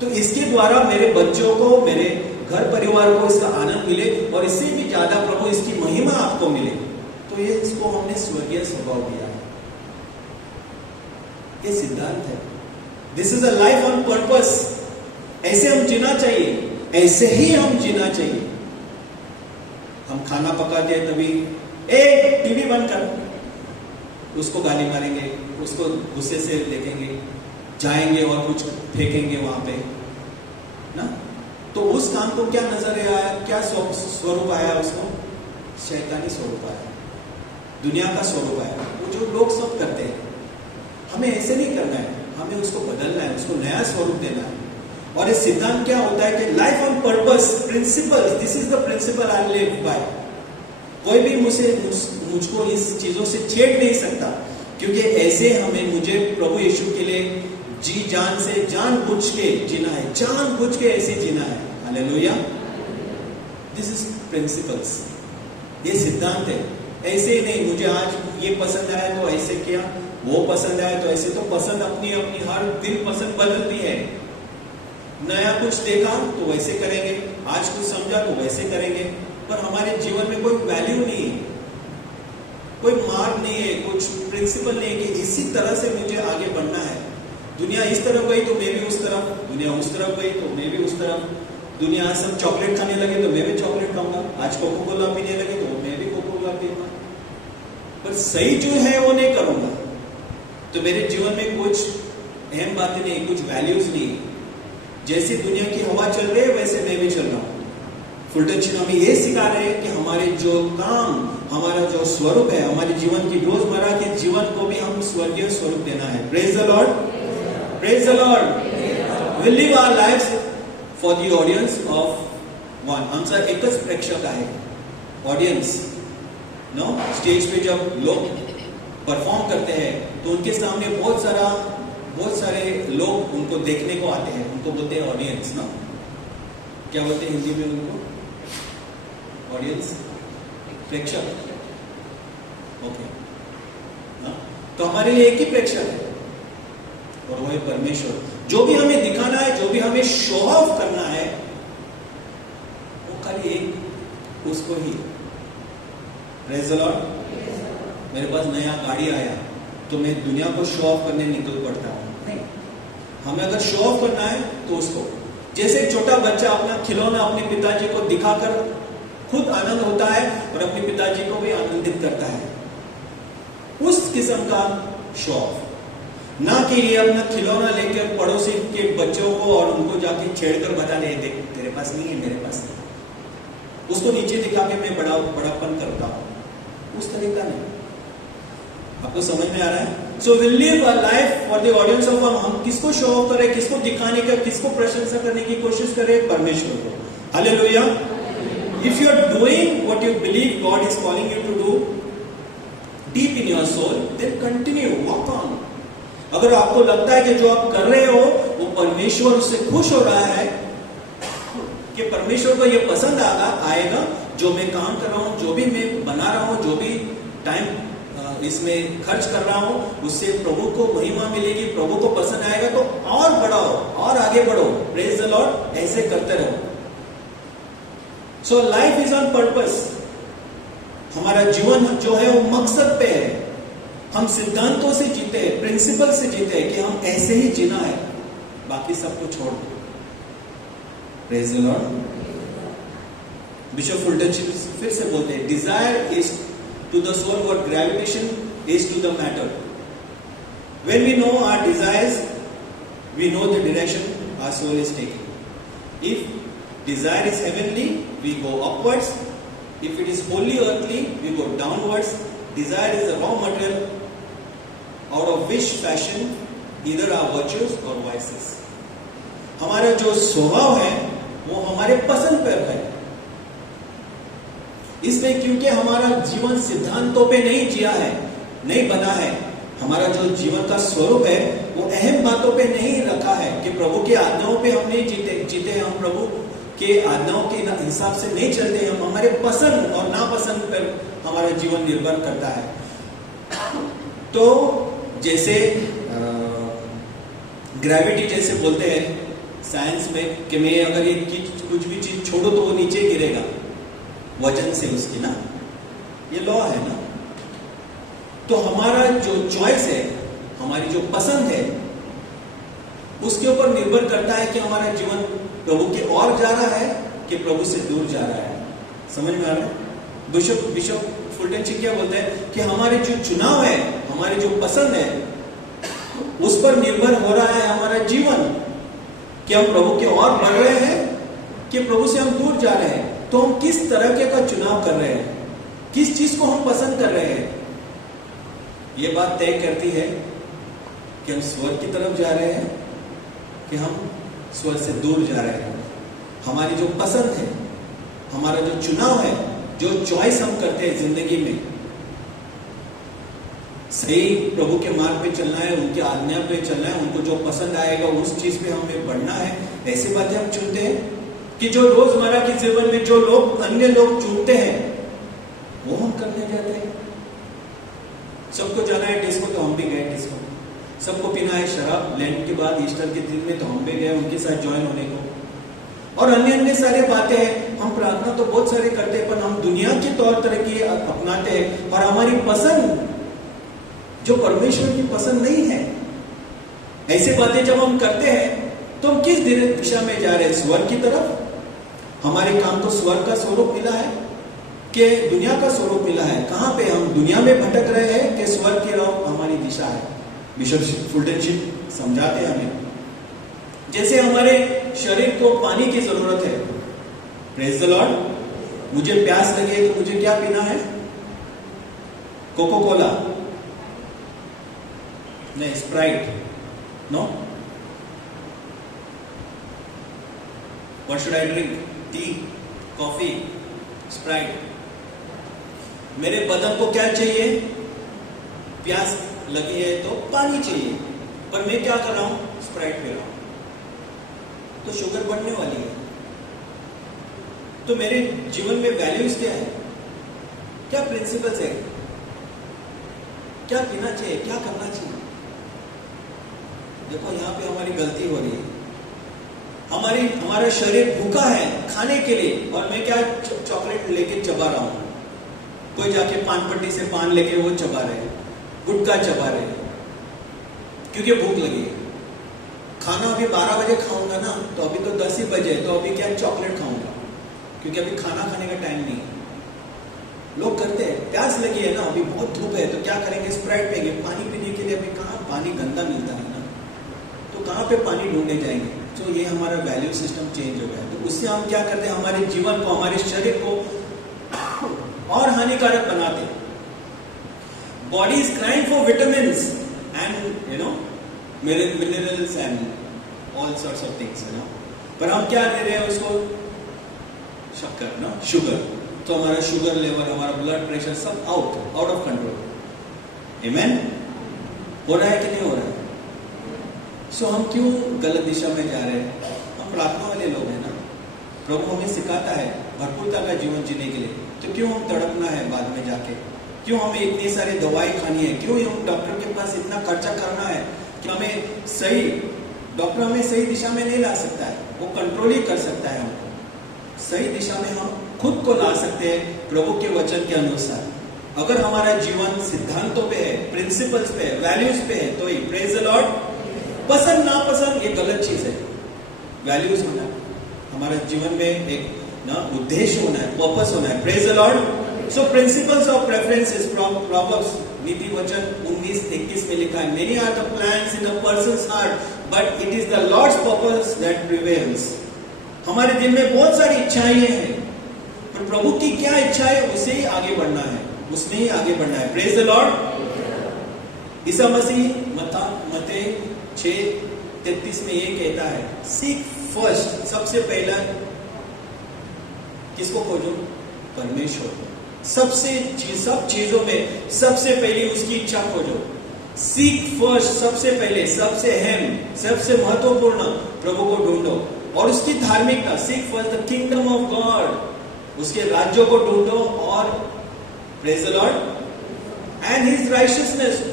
तो इसके द्वारा मेरे बच्चों को, मेरे घर परिवार को इसका आनंद मिले और इससे भी ज्यादा प्रभु इसकी महिमा आपको मिले, तो ये इसको हमने स्वर्गीय स्वभाव दिया है। ये सिद्धांत है। This is a life on purpose. ऐसे हम जीना चाहिए, ऐसे ही हम जीना चाहिए। हम खाना पकाते हैं तभी टीवी बंद कर, उसको गाली मारेंगे, उसको गुस्से से देखेंगे, जाएंगे और कुछ फेंकेंगे वहां पे ना, तो उस काम को क्या नजर आया, क्या स्वरूप आया, उसको शैतानी स्वरूप आया, दुनिया का स्वरूप आया, वो जो लोग सब करते हैं। हमें ऐसे नहीं करना है, हमें उसको बदलना है, उसको नया स्वरूप देना है। और ये सिद्धांत क्या होता है कि life on purpose, principles, this is the principle I live by. कोई भी मुझको इस चीजों से छेड़ नहीं सकता, क्योंकि ऐसे हमें, मुझे प्रभु यीशु के लिए जी जान से, जानबूझ के जीना है, जानबूझ के ऐसे जीना है। हालेलुया। दिस इज प्रिंसिपल्स, ये सिद्धांत है। ऐसे ही नहीं, मुझे आज ये पसंद आया तो ऐसे किया, वो पसंद आया तो ऐसे, तो पसंद अपनी अपनी हर दिन पसंद बदलती है। नया कुछ देखा तो वैसे करेंगे, आज कुछ समझा तो वैसे करेंगे, पर हमारे जीवन में कोई वैल्यू नहीं है, कोई मार्ग नहीं है, कुछ प्रिंसिपल नहीं है कि इसी तरह से मुझे आगे बढ़ना है। दुनिया इस तरफ गई तो मैं भी उस तरफ, दुनिया उस तरफ गई तो मैं भी उस तरफ, दुनिया सब चॉकलेट खाने लगे तो मैं भी चॉकलेट खाऊंगा, आज कोको कोला पीने लगे तो मैं भी कोको कोला पीऊंगा, पर सही जो है वो नहीं करूंगा, तो मेरे जीवन में कुछ अहम बातें नहीं, कुछ वैल्यूज नहीं। जैसे दुनिया की हवा चल रही है वैसे मैं भी चल रहा हूं। फुलटन हमें ये सिखा रहे हैं कि हमारे जो काम, हमारा जो स्वरूप है, हमारे जीवन की रोजमर्रा के जीवन को भी हम स्वर्गीय स्वरूप देना है। Praise the Lord, praise the Lord. We live our lives for the audience of one. आमचा एकच प्रेक्षक आहे, ऑडियंस नो। स्टेज पे जब लोग परफॉर्म करते हैं तो उनके सामने बहुत सारे लोग उनको देखने को आते हैं, उनको बोलते हैं ऑडियंस ना। क्या बोलते हैं हिंदी में उनको? ऑडियंस, प्रेक्षक। ओके ना, तो हमारे लिए एक ही प्रेक्षक है और वो है परमेश्वर। जो भी हमें दिखाना है, जो भी हमें शो ऑफ करना है, वो खाली एक उसको ही। Praise the Lord. मेरे पास नया गाड़ी आया तो मैं दुनिया को शो ऑफ करने निकल पड़ता हूं? नहीं, हमें अगर शो ऑफ करना है तो उसको, जैसे एक छोटा बच्चा अपना खिलौना अपने पिताजी को दिखाकर खुद आनंद होता है और अपने पिताजी को भी आनंदित करता है, उस किस्म का शो ऑफ। ना कि ये अपना खिलौना लेकर पड़ोसी के बच्चों को और उनको जाके छेड़कर बता दे, देख तेरे पास नहीं है, मेरे पास नहीं, उसको नीचे दिखा के मैं बड़ापन करता हूं, उस तरीका नहीं। आपको समझ में आ रहा है? So will live a life for the audience of हम किसको शो ऑफ करें, किसको दिखाने का, किसको प्रशंसा करने की कोशिश करें? परमेश्वर को। Hallelujah. If you are doing what you believe God is calling you to do deep in your soul, then continue, walk on. अगर आपको लगता है कि जो आप कर रहे हो वो परमेश्वर उससे खुश हो रहा है, कि परमेश्वर को ये पसंद आएगा जो मैं काम कर रहा हूं, जो भी मैं बना रहा हूं, जो भी टाइम इसमें खर्च कर रहा हूं, उससे प्रभु को महिमा मिलेगी, प्रभु को पसंद आएगा, तो और बढ़ाओ और आगे बढ़ो। Praise the Lord. ऐसे करते रहो। So life is on purpose. हमारा जीवन जो है वो मकसद पे है। हम सिद्धांतों से जीते हैं, प्रिंसिपल से जीते हैं कि हम ऐसे ही जीना है, बाकी सबको छोड़ दो। Praise the Lord. Bishop Fulton फिर से बोलते हैं, desire is to the soul what gravitation is to the matter. When we know our desires, we know the direction our soul is taking. If desire is heavenly, we go upwards. If it is wholly earthly, we go downwards. Desire is the raw material out of which fashion either our virtues or vices. हमारा जो स्वभाव है वो हमारे पसंद पर है, इसलिए क्योंकि हमारा जीवन सिद्धांतों पे नहीं जिया है, नहीं बना है। हमारा जो जीवन का स्वरूप है वो अहम बातों पे नहीं रखा है, कि प्रभु के आज्ञाओं पे हम नहीं जीते हम प्रभु के आज्ञाओं के हिसाब से नहीं चलते, हम हमारे पसंद और नापसंद पर हमारा जीवन निर्भर करता है। तो जैसे ग्रेविटी जैसे बोलते हैं साइंस में कि मैं अगर ये कुछ भी चीज छोड़ो तो वो नीचे गिरेगा वजन से उसकी ना, ये लॉ है ना। तो हमारा जो चॉइस है, हमारी जो पसंद है, उसके ऊपर निर्भर करता है कि हमारा जीवन प्रभु के ओर जा रहा है कि प्रभु से दूर जा रहा है। समझ में आ रहा है? बिशप फुलटन जी क्या बोलते हैं कि हमारे जो चुनाव है, हमारी जो पसंद है, उस पर निर्भर हो रहा है हमारा जीवन, कि हम प्रभु के ओर बढ़ रहे हैं कि प्रभु से हम दूर जा रहे हैं। तो हम किस तरह के का चुनाव कर रहे हैं, किस चीज को हम पसंद कर रहे हैं, ये बात तय करती है कि हम स्वर्ग की तरफ जा रहे हैं कि हम स्वर्ग से दूर जा रहे हैं। हमारी जो पसंद है, हमारा जो चुनाव है, जो चॉइस हम करते हैं जिंदगी में, सही प्रभु के मार्ग पे चलना है, उनके आज्ञा पे चलना है, उनको जो पसंद आएगा उस चीज पे हमें बढ़ना है, ऐसी बातें हम चुनते हैं कि जो रोजमर्रा के जीवन में जो लोग अन्य लोग चुनते हैं वो हम करने जाते हैं। सबको जाना है डिस्को तो हम भी गए डिस्को, सबको पीना है शराब लेंट के बाद ईस्टर के दिन में तो हम भी गए उनके साथ ज्वाइन होने को, और अन्य अन्य सारी बातें हैं। हम प्रार्थना तो बहुत सारे करते हैं, पर हम दुनिया के तौर तरीके अपनाते हैं, और हमारी पसंद जो परमेश्वर की पसंद नहीं है, ऐसे बातें जब हम करते हैं तो हम किस दिशा में जा रहे हैं? स्वर्ग की तरफ। हमारे काम को स्वर्ग का स्वरूप मिला है कि दुनिया का स्वरूप मिला है? कहां पे हम दुनिया में भटक रहे हैं कि स्वर्ग की राह हमारी दिशा है? बिशप फुलटन जी समझाते हैं हमें, जैसे हमारे शरीर को पानी की जरूरत है, प्रेज द लॉर्ड। मुझे प्यास लगे तो मुझे क्या पीना है? कोको कोला नहीं, Sprite no, what should I drink? Tea, coffee, Sprite. मेरे बदन को क्या चाहिए? प्यास लगी है तो पानी चाहिए, पर मैं क्या कर रहा हूं? स्प्राइट पी रहा हूं, तो शुगर बढ़ने वाली है। तो मेरे जीवन में वैल्यूज क्या है? क्या प्रिंसिपल्स है? क्या पीना चाहिए, क्या करना चाहिए? देखो यहां पे हमारी गलती हो रही है। हमारा शरीर भूखा है खाने के लिए, और मैं क्या चॉकलेट लेके चबा रहा हूं। कोई जाके पान पट्टी से पान लेके वो चबा रहे, गुटखा चबा रहे, क्योंकि भूख लगी है। खाना अभी 12 बजे खाऊंगा ना, तो अभी तो 10 ही बजे, तो अभी क्या चॉकलेट खाऊंगा, क्योंकि अभी खाना खाने का टाइम नहीं है। लोग करते हैं, प्यास लगी है ना, अभी बहुत धूप है, तो क्या करेंगे? स्प्राइट पिएंगे। पानी पीने के लिए अभी कहाँ पानी गंदा मिलता है ना, तो कहाँ पे पानी ढूंढने जाएंगे? तो ये हमारा वैल्यू सिस्टम चेंज हो गया। तो उससे हम क्या करते हैं? हमारे जीवन को, हमारे शरीर को और हानिकारक बनाते हैं। Body is crying for vitamins and minerals and all sorts of things, पर हम क्या ले रहे हैं उसको? शक्कर ना, शुगर। तो हमारा शुगर लेवल, हमारा ब्लड प्रेशर सब आउट ऑफ कंट्रोल। आमेन? हो रहा है कि नहीं हो रहा है? सो हम क्यों गलत दिशा में जा रहे हैं? हम प्रार्थना वाले लोग हैं ना, प्रभु हमें सिखाता है भरपूरता का जीवन जीने के लिए, तो क्यों हम तड़पना है बाद में जाके? क्यों हमें इतनी सारी दवाई खानी है? क्यों हम डॉक्टर के पास इतना खर्चा करना है कि हमें सही डॉक्टर हमें सही दिशा में नहीं ला सकता है, वो कंट्रोल ही कर सकता है हमको। सही दिशा में हम खुद को ला सकते हैं प्रभु के वचन के अनुसार। अगर हमारा जीवन सिद्धांतों पे है, प्रिंसिपल्स पे है, वैल्यूज पे है, तो ही प्रेज द लॉर्ड। पसंद नापसंद ये गलत चीज है। वैल्यूज होना है, हमारा जीवन में एक ना उद्देश्य होना है, पर्पस होना है। Praise the Lord. So principles of preferences, problems, नीति वचन 19:21 में लिखा है, many are the plans in a person's heart but it is the Lord's purpose that prevails. हमारे दिल में बहुत सारी इच्छाएं हैं, पर प्रभु की क्या इच्छा है? उसे ही आगे बढ़ना है, उसने ही आगे बढ़ना है। Praise the Lord. Isa Masih मत्ती 6:33 में ये कहता है, सीक फर्स्ट, सबसे पहला किसको खोजो? परमेश्वर। सब चीजों में सबसे पहले उसकी इच्छा खोजो। सीक फर्स्ट, सबसे पहले, सबसे अहम, सबसे महत्वपूर्ण प्रभु को ढूंढो, और उसकी धार्मिकता। Seek first the kingdom of God, उसके राज्यों को ढूंढो, और praise the Lord, and his righteousness,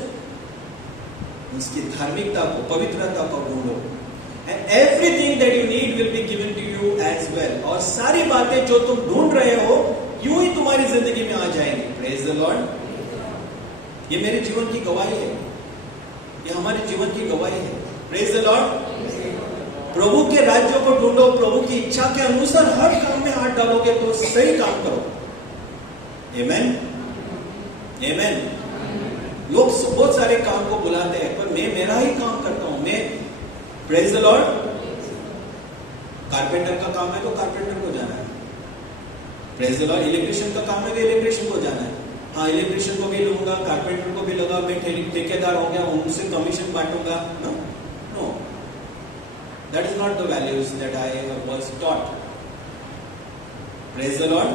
उसकी धार्मिकता को, पवित्रता को ढूंढो, and everything that you need will be given to you as well. और सारी बातें जो तुम ढूंढ रहे हो यूं ही तुम्हारी जिंदगी में आ जाएंगी। Praise the Lord. ये मेरे जीवन की गवाही है, ये हमारे जीवन की गवाही है। Praise the Lord. प्रभु के राज्य को ढूंढो, प्रभु की इच्छा के अनुसार हर काम में हाथ डालोगे तो सही काम करो। आमेन, आमेन। लोग बहुत सारे काम को बुलाते हैं, पर मैं मेरा ही काम करता हूं। मैं, प्रेज द लॉर्ड, कारपेंटर का काम है तो कारपेंटर को जाना है। Praise the Lord. इलेक्ट्रिशियन का काम है तो इलेक्ट्रिशियन को जाना है। हाँ, इलेक्ट्रिशियन को भी लूंगा, कारपेंटर को भी लगा, मैं ठेकेदार हो गया, उनसे कमीशन बांटूंगा। No, that is not the values that I was taught. Praise the Lord.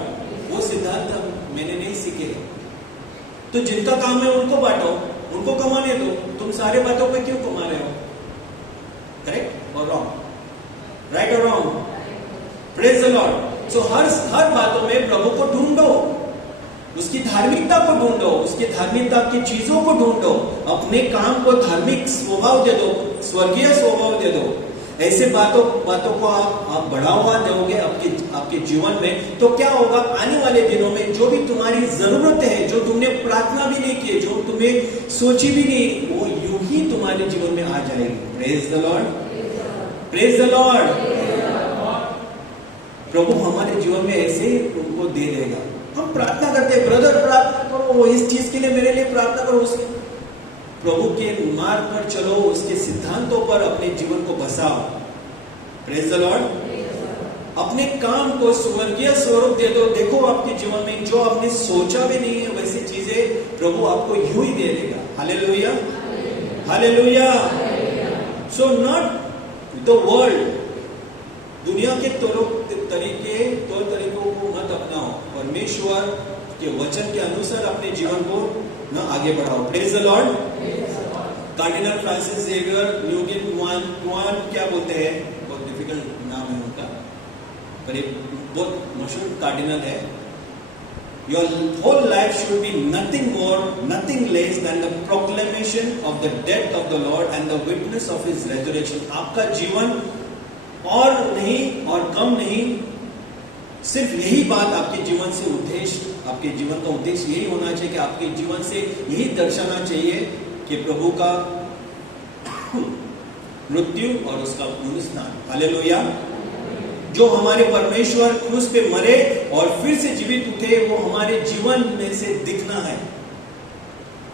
वो सिद्धांत मैंने नहीं सीखे। तो जिनका काम है उनको बांटो, उनको कमाने दो। तुम सारे बातों पे क्यों कमा रहे हो? करेक्ट और रॉन्ग, राइट और wrong? Praise the Lord. So हर बातों में प्रभु को ढूंढो, उसकी धार्मिकता को ढूंढो, उसकी धार्मिकता की चीजों को ढूंढो, अपने काम को धार्मिक स्वभाव दे दो, स्वर्गीय स्वभाव दे दो। ऐसे बातों को आप बढ़ावा दोगे आपके जीवन में, तो क्या होगा? आने वाले दिनों में जो भी तुम्हारी जरूरत है, जो तुमने प्रार्थना भी नहीं की, जो तुम्हें सोची भी नहीं, वो यूं ही तुम्हारे जीवन में आ जाएगी। Praise the Lord, praise the Lord. प्रभु हमारे जीवन में ऐसे ही उनको दे देगा। हम प्रार्थना करते हैं, ब्रदर प्रार्थना करो, इस चीज के लिए मेरे लिए प्रार्थना करो, उसके प्रभु के मार्ग पर चलो, उसके सिद्धांतों पर अपने जीवन को बसाओ। Praise the Lord. अपने काम को स्वर्गीय स्वरूप दे दो। देखो आपके जीवन में जो आपने सोचा भी नहीं है वैसी चीजें प्रभु आपको यूं ही दे देगा। Hallelujah, hallelujah. So not the world, दुनिया के तौर तरीकों को मत अपनाओ, परमेश्वर के वचन के अनुसार अपने जीवन को न आगे बढ़ाओ। Praise the Lord. Cardinal Francis Xavier Nguyen क्या बोलते हैं? बहुत डिफिकल्ट नाम है उनका, पर एक बहुत मशहूर कार्डिनल है। Your whole life should be nothing more, nothing less than the proclamation of the death of the Lord and the witness of His resurrection. आपका जीवन और नहीं और कम नहीं, सिर्फ यही बात आपके जीवन से उद्देश्य, आपके जीवन का उद्देश्य यही होना चाहिए कि आपके जीवन से यही दर्शाना चाहिए कि प्रभु का मृत्यु और उसका पुनरुत्थान। हालेलुया। जो हमारे परमेश्वर क्रूस पे मरे और फिर से जीवित उठे, वो हमारे जीवन में से दिखना है,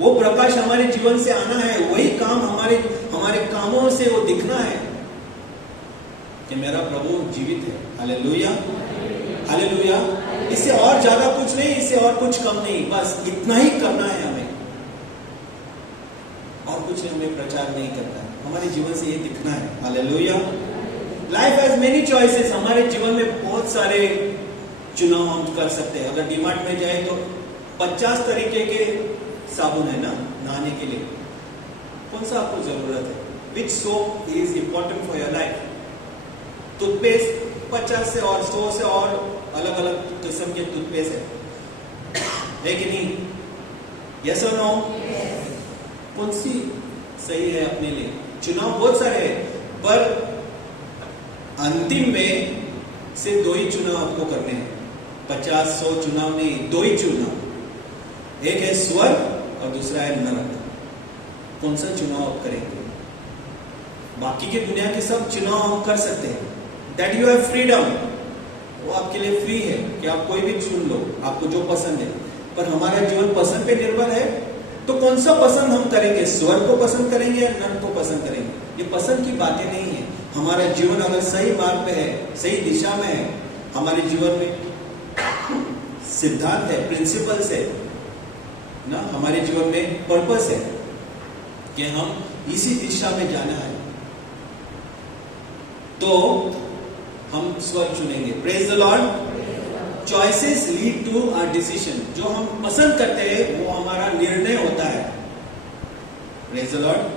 वो प्रकाश हमारे जीवन से आना है, वही काम हमारे कामों से वो दिखना है कि मेरा प्रभु जीवित है। Hallelujah, hallelujah. इससे और ज्यादा कुछ नहीं, इससे और कुछ कम नहीं, बस इतना ही करना है हमें, और कुछ हमें प्रचार नहीं करना है, हमारे जीवन से ये दिखना है। Hallelujah. Life has many choices. हमारे जीवन में बहुत सारे चुनाव हम कर सकते हैं। अगर डीमार्ट में जाए तो 50 तरीके के साबुन है ना नहाने के लिए, कौन सा आपको जरूरत है? Which soap is important for your life? Toothpaste 50 से और 100 से और अलग अलग किस्म के टूथपेस्ट है कि नहीं? यस और नो? कौन सी सही है अपने लिए? चुनाव बहुत सारे हैं, पर अंतिम में से 2 ही चुनाव आपको करने हैं। 50-100 चुनाव नहीं, 2 ही चुनाव, एक है स्वर्ग और दूसरा है नरक। कौन सा चुनाव आप करेंगे? बाकी के दुनिया के सब चुनाव हम कर सकते हैं, दैट यू हैव फ्रीडम, वो आपके लिए फ्री है कि आप कोई भी चुन लो, आपको जो पसंद है। पर हमारा जीवन पसंद पे निर्भर है, तो कौन सा पसंद हम करेंगे? स्वर्ग को पसंद करेंगे या नरक को पसंद करेंगे? ये पसंद की बातें नहीं है। हमारा जीवन अगर सही मार्ग पे है, सही दिशा में है, हमारे जीवन में सिद्धांत है, प्रिंसिपल्स है ना, हमारे जीवन में पर्पस है कि हम इसी दिशा में जाना है, तो हम स्वर्ग चुनेंगे। Praise the Lord. Choices lead to our decision. जो हम पसंद करते हैं वो हमारा निर्णय होता है। Praise the Lord.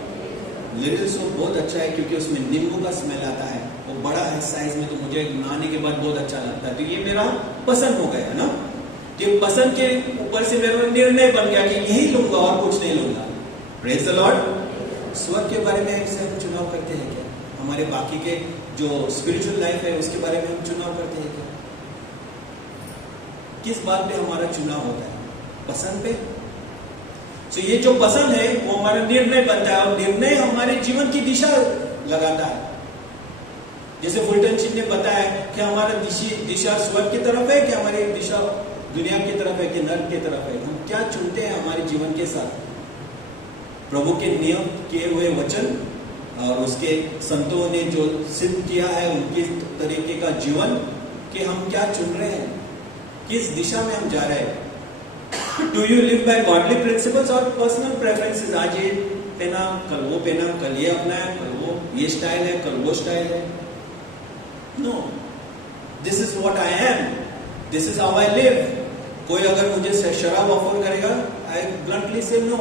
Little soap बहुत अच्छा है क्योंकि उसमें नींबू का स्मेल आता है, वो बड़ा है साइज में, तो मुझे नहाने के बाद बहुत अच्छा लगता है, तो ये मेरा पसंद हो गया ना। कि पसंद के ऊपर से मेरा निर्णय बन गया कि यही लूंगा और कुछ नहीं लूंगा। Praise the Lord. स्वर्ग के बारे में से हम चुनाव करते हैं क्या? हमारे बाकी के जो स्पिरिचुअल लाइफ है उसके बारे में हम चुनाव करते हैं क्या? किस बात पे हमारा चुनाव होता है? पसंद पे? तो ये जो पसंद है वो हमारा निर्णय बनता है, और निर्णय हमारे जीवन की दिशा लगाता है। जैसे फुलटन जी ने बताया कि हमारा दिशा स्वर्ग की तरफ है कि हमारी दिशा दुनिया की तरफ है कि नर्क की तरफ है। हम क्या चुनते हैं हमारे जीवन के साथ? प्रभु के नियम किए हुए वचन और उसके संतों ने जो सिद्ध किया है उनके तरीके का जीवन, कि हम क्या चुन रहे हैं, किस दिशा में हम जा रहे हैं। Do you live by godly principles और पर्सनल प्रेफरेंसेस? आज ये पहना, कल वो पहना, कल ये अपनाया, कल वो ये स्टाइल है, कल वो स्टाइल है। No, this is what I am, this is how I live. कोई अगर मुझे शराब ऑफर करेगा, आई ब्लंटली से नो,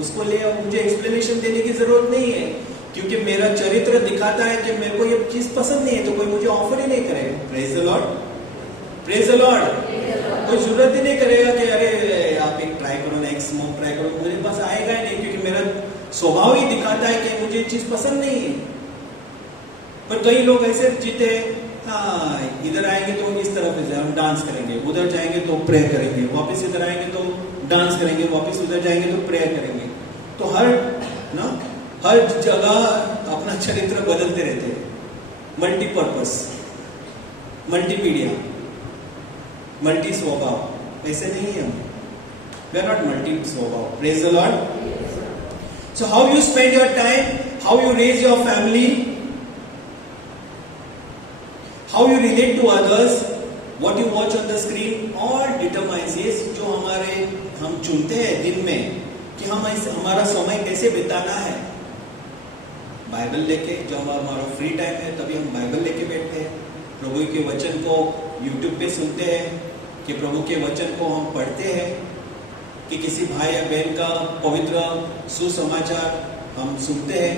उसको ले मुझे एक्सप्लेनेशन देने की जरूरत नहीं है, क्योंकि मेरा चरित्र दिखाता है कि मेरे को ये चीज पसंद नहीं है, तो कोई मुझे ऑफर ही नहीं करेगा। Praise the Lord, praise the Lord. कोई जरूरत ही नहीं करेगा कि अरे आप एक ट्राई करो ना, एक स्मोक ट्राई करो, मेरे पास आएगा ही नहीं, क्योंकि मेरा स्वभाव ही दिखाता है कि मुझे ये चीज पसंद नहीं है। पर कई लोग ऐसे जीते हैं, हाँ इधर आएंगे तो इस तरफ से हम डांस करेंगे, उधर जाएंगे तो प्रेयर करेंगे, वापस इधर आएंगे तो डांस करेंगे, वापस उधर जाएंगे तो प्रेयर करेंगे। तो हर जगह अपना चरित्र बदलते रहते हैं। मल्टीपर्पस, मल्टीमीडिया, मल्टी स्वभाव, ऐसे नहीं है हम। वी आर नॉट मल्टी स्वभाव। Praise the Lord. So how you spend your time, how you raise your family, how you relate to others, what you watch on the screen, all determines, ये जो हम चुनते हैं दिन में कि हम हमारा समय कैसे बिताना है। बाइबल लेके, जब हमारा फ्री टाइम है तभी हम बाइबल लेके बैठते हैं, प्रभु के वचन को यूट्यूब पे सुनते हैं, कि प्रभु के वचन को हम पढ़ते हैं, कि किसी भाई या बहन का पवित्र सुसमाचार हम सुनते हैं,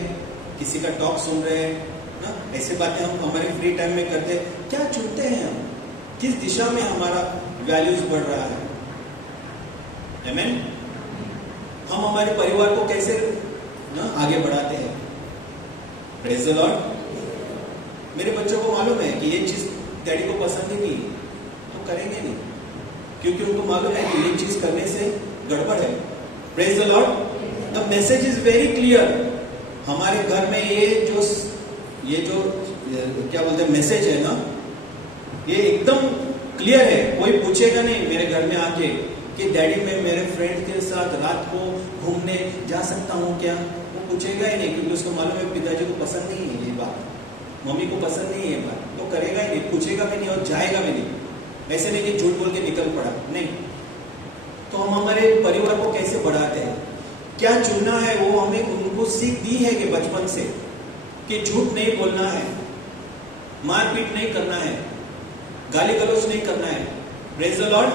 किसी का टॉक सुन रहे हैं ना, ऐसे बातें हम हमारे फ्री टाइम में करते हैं। क्या चुनते हैं हम, किस दिशा में हमारा वैल्यूज बढ़ रहा है? आमीन। हम हमारे परिवार को कैसे ना आगे बढ़ाते हैं? Praise the Lord. मेरे बच्चों को मालूम है कि ये चीज डैडी को पसंद ही नहीं, तो करेंगे नहीं, क्योंकि उनको मालूम है कि ये चीज करने से गड़बड़ है। Praise the Lord. The message is very clear. हमारे घर में ये जो क्या बोलते हैं मैसेज है ना, ये एकदम क्लियर है। कोई पूछेगा नहीं मेरे घर में आके कि डैडी मैं मेरे फ्रेंड के साथ रात को घूमने जा सकता हूँ क्या? वो पूछेगा ही नहीं, क्योंकि उसको मालूम है पिताजी को पसंद नहीं है ये बात, मम्मी को पसंद नहीं है ये बात, तो करेगा ही नहीं, पूछेगा भी नहीं और जाएगा भी नहीं। ऐसे नहीं कि झूठ बोल के निकल पड़ा, नहीं। तो हम हमारे परिवार को कैसे बढ़ाते हैं, क्या चुनना है, वो हमें उनको सीख दी है कि बचपन से, कि झूठ नहीं बोलना है, मारपीट नहीं करना है, गाली गलौज नहीं करना है। Praise the Lord.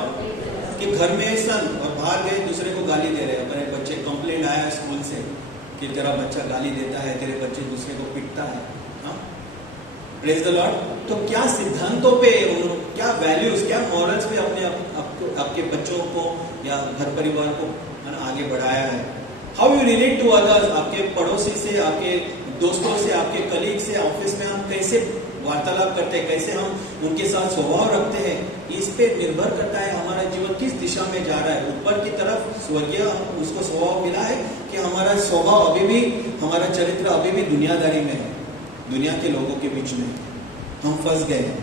कि घर में सन और बाहर गए दूसरे को गाली दे रहे हैं, मेरे बच्चे कंप्लेंट आया स्कूल से कि तेरा बच्चा गाली देता है, तेरे बच्चे दूसरे को पीटता है। हाँ, प्रेज द लॉर्ड। तो क्या सिद्धांतों पे, क्या वैल्यूज, क्या मॉरल्स पे अपने आपके बच्चों को या घर परिवार को आगे बढ़ाया है? How you relate to others, आपके पड़ोसी से, आपके दोस्तों से, आपके कलीग से, ऑफिस में हम कैसे वार्तालाप करते हैं, कैसे हम उनके साथ स्वभाव रखते हैं, इस पे निर्भर करता है हमारा जीवन किस दिशा में जा रहा है। ऊपर की तरफ स्वर्गीय उसको स्वभाव मिला है कि हमारा स्वभाव अभी भी, हमारा चरित्र अभी भी दुनियादारी में है, दुनिया के लोगों के बीच में हम फंस गए हैं।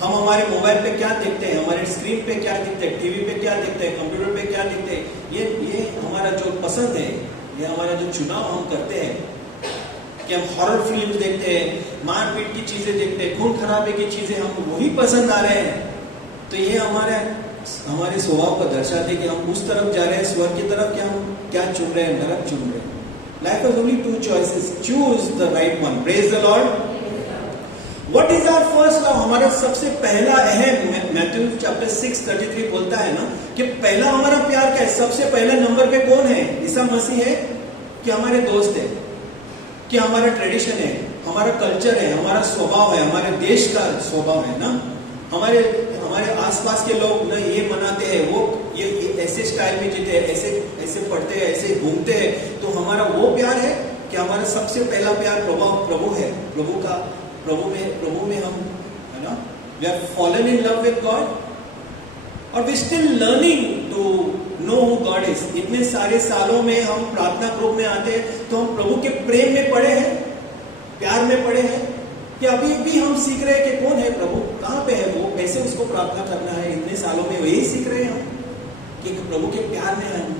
हम हमारे मोबाइल पे क्या देखते हैं, हमारे स्क्रीन पे क्या दिखते हैं, टीवी पे क्या दिखते हैं, कंप्यूटर पे क्या दिखते हैं, ये हमारा जो पसंद है, ये हमारा जो चुनाव हम करते हैं कि हम हॉरर फिल्म देखते हैं, मारपीट की चीजें देखते हैं, खून खराबे की चीजें हम वही पसंद आ रहे हैं, तो ये हमारे स्वभाव को दर्शाते कि हम उस तरफ जा रहे हैं, स्वर्ग की तरफ, कि हम क्या चुन रहे हैं, नरक चुन रहे हैं। Life has only 2 choices, choose the right one. Praise the Lord. What is our first love? हमारा सबसे पहला अहम, मैथ्यू चैप्टर 6:33 बोलता है ना कि पहला हमारा प्यार क्या है? सबसे पहले नंबर पे कौन है? ईसा मसीह है कि हमारे दोस्त है, कि हमारा ट्रेडिशन है, हमारा कल्चर है, हमारा स्वभाव है, हमारे देश का स्वभाव है ना, हमारे आसपास के लोग ना ये मनाते हैं, वो ये ऐसे स्टाइल में जीते हैं, ऐसे पढ़ते हैं, ऐसे घूमते हैं, तो हमारा वो प्यार है कि हमारा सबसे पहला प्यार प्रभु है, प्रभु में हम, है ना, we are fallen in love with God और we still learning to know who God is. इतने सारे सालों में हम प्रार्थना ग्रुप में आते हैं तो हम प्रभु के प्रेम में पड़े हैं, प्यार में पड़े हैं, कि अभी भी हम सीख रहे हैं कि कौन है प्रभु, कहाँ पे है वो, कैसे उसको प्रार्थना करना है। इतने सालों में वही सीख रहे हैं हम कि प्रभु के प्यार में हम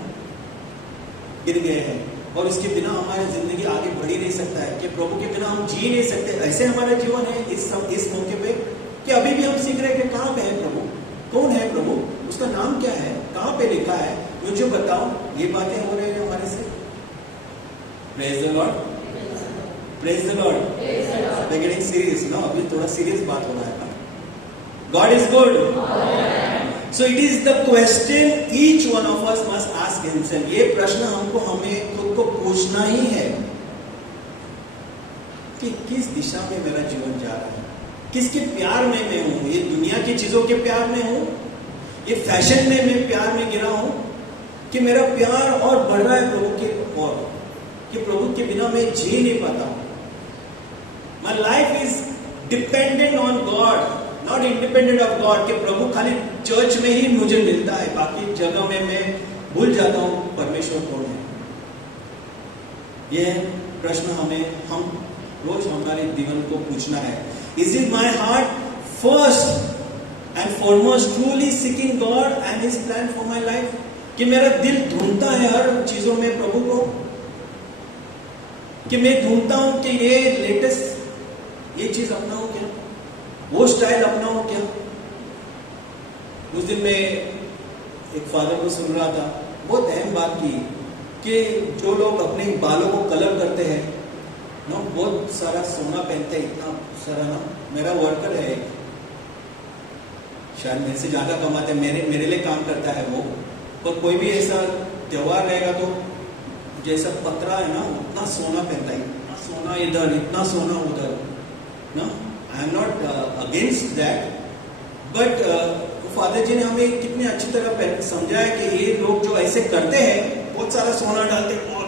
गिर गए हैं और उसके बिना हमारी जिंदगी आगे बढ़ ही नहीं सकता है, कि प्रभु के बिना हम जी नहीं सकते। ऐसे हमारा जीवन है इस मौके पे कि अभी भी हम सीख रहे हैं कि कहाँ पे है प्रभु, कौन है प्रभु, उसका नाम क्या है, कहाँ पे लिखा है, मुझे बताओ। ये बातें हो रही है हमारे से। Praise the Lord, praise the Lord. We are getting serious ना, अभी थोड़ा सीरियस बात हो रहा है ना। God is good. So it is the question each one of us must ask himself. ये प्रश्न हमको हमें खुद को पूछना ही है कि किस दिशा में मेरा जीवन जा रहा है, किसके प्यार में मैं हूं, ये दुनिया की चीजों के प्यार में हूं, ये फैशन में मैं प्यार में गिरा हूं, कि मेरा प्यार और बढ़ रहा है प्रभु के और, कि प्रभु के बिना मैं जी नहीं पाता हूं। My life is dependent on God, not independent of God, के प्रभु खाली चर्च में ही मुझे मिलता है, बाकी जगह में मैं भूल जाता हूं परमेश्वर कौन है। यह प्रश्न हम रोज हमारे जीवन को पूछना है। Is it my heart first and foremost truly seeking God and his plan for my life, कि मेरा दिल ढूंढता है हर चीजों में प्रभु को, कि मैं ढूंढता हूं कि ये लेटेस्ट ये चीज अपनाऊं क्या, वो स्टाइल अपनाऊं क्या। उस दिन मैं एक फादर को सुन रहा था, बहुत अहम बात की, कि जो लोग अपने बालों को कलर करते हैं ना, बहुत सारा सोना पहनते हैं, इतना सारा ना। मेरा वर्कर है, शायद मेरे से ज्यादा कमाते हैं, मेरे लिए काम करता है वो, और कोई भी ऐसा त्योहार रहेगा तो जैसा पतरा है ना उतना सोना पहनता है, इतना सोना इधर, इतना सोना उधर ना। I am not against that, but father ji ने हमें कितनी अच्छी तरह समझाया कि ये लोग जो ऐसे करते हैं, बहुत सारा सोना डालते हैं और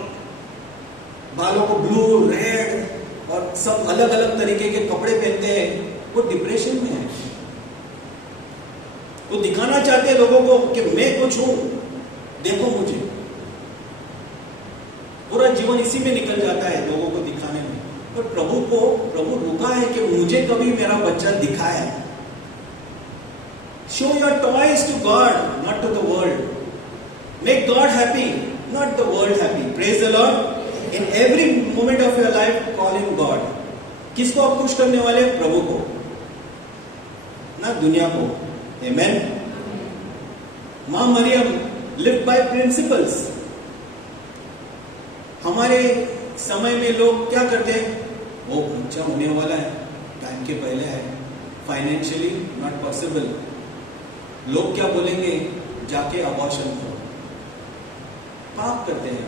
बालों को ब्लू, रेड और सब अलग अलग तरीके के कपड़े पहनते हैं, वो डिप्रेशन में है। वो दिखाना चाहते हैं लोगों को कि मैं कुछ हूं, देखो मुझे। पूरा जीवन इसी में निकल जाता है, लोगों को दिखाने में। पर प्रभु रुका है कि मुझे कभी मेरा बच्चा दिखाया। Show your toys to God, not to the world. Make God happy, not the world happy. Praise the Lord. In every moment of your life call in God. किसको आप खुश करने वाले? प्रभु को, ना दुनिया को। आमेन। मां मरियम लिव बाय प्रिंसिपल्स। हमारे समय में लोग क्या करते हैं? वो बच्चा होने वाला है, टाइम के पहले है, फाइनेंशियली नॉट पॉसिबल। लोग क्या बोलेंगे? जाके अबॉर्शन करो। पाप करते हैं,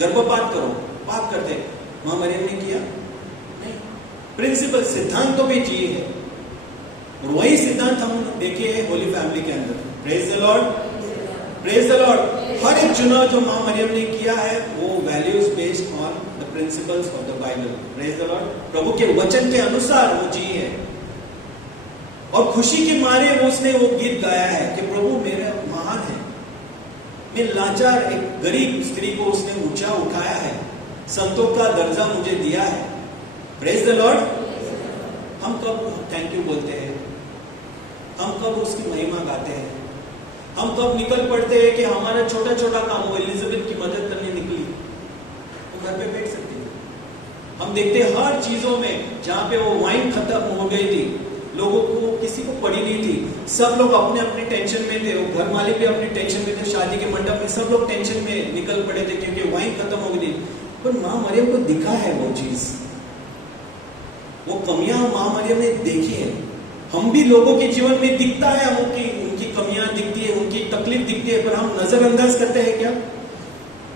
गर्भपात करो, पाप करते हैं। मां मरियम ने किया नहीं। प्रिंसिपल, सिद्धांत तो भी चाहिए है, और वही सिद्धांत हम देखे हैं होली फैमिली के अंदर। Praise the Lord, praise the Lord. हर एक चुनाव जो मां मरियम ने किया है वो values based on the principles of the Bible. Praise the Lord. प्रभु के वचन के अनुसार वो जी है, और खुशी के मारे उसने वो गीत गाया है कि प्रभु मेरा महान है। मैं लाचार एक गरीब स्त्री को उसने ऊंचा उठाया है, संतों का दर्जा मुझे दिया है। Praise the Lord. हम कब थैंक यू बोलते हैं? हम कब उसकी महिमा गाते हैं? हम कब निकल पड़ते हैं कि हमारा छोटा छोटा काम हो? एलिजाबेथ की मदद करने निकली, वो घर पे बैठ सकती है। हम देखते हैं हर चीजों में, जहां पे वो वाइन खत्म हो गई थी, लोगों को किसी को पड़ी नहीं थी, सब लोग अपने अपने टेंशन में थे, वो घर मालिक भी अपनी टेंशन में थे, शादी के मंडप में सब लोग टेंशन में निकल पड़े थे क्योंकि वाइन खत्म हो गई थी। पर मां मरियम को दिखा है वो चीज, वो कमियां मां मरियम ने देखी है। हम भी लोगों के जीवन में दिखता है, उनकी कमियां दिखती है, उनकी तकलीफ दिखती है, पर हम नजरअंदाज करते हैं क्या?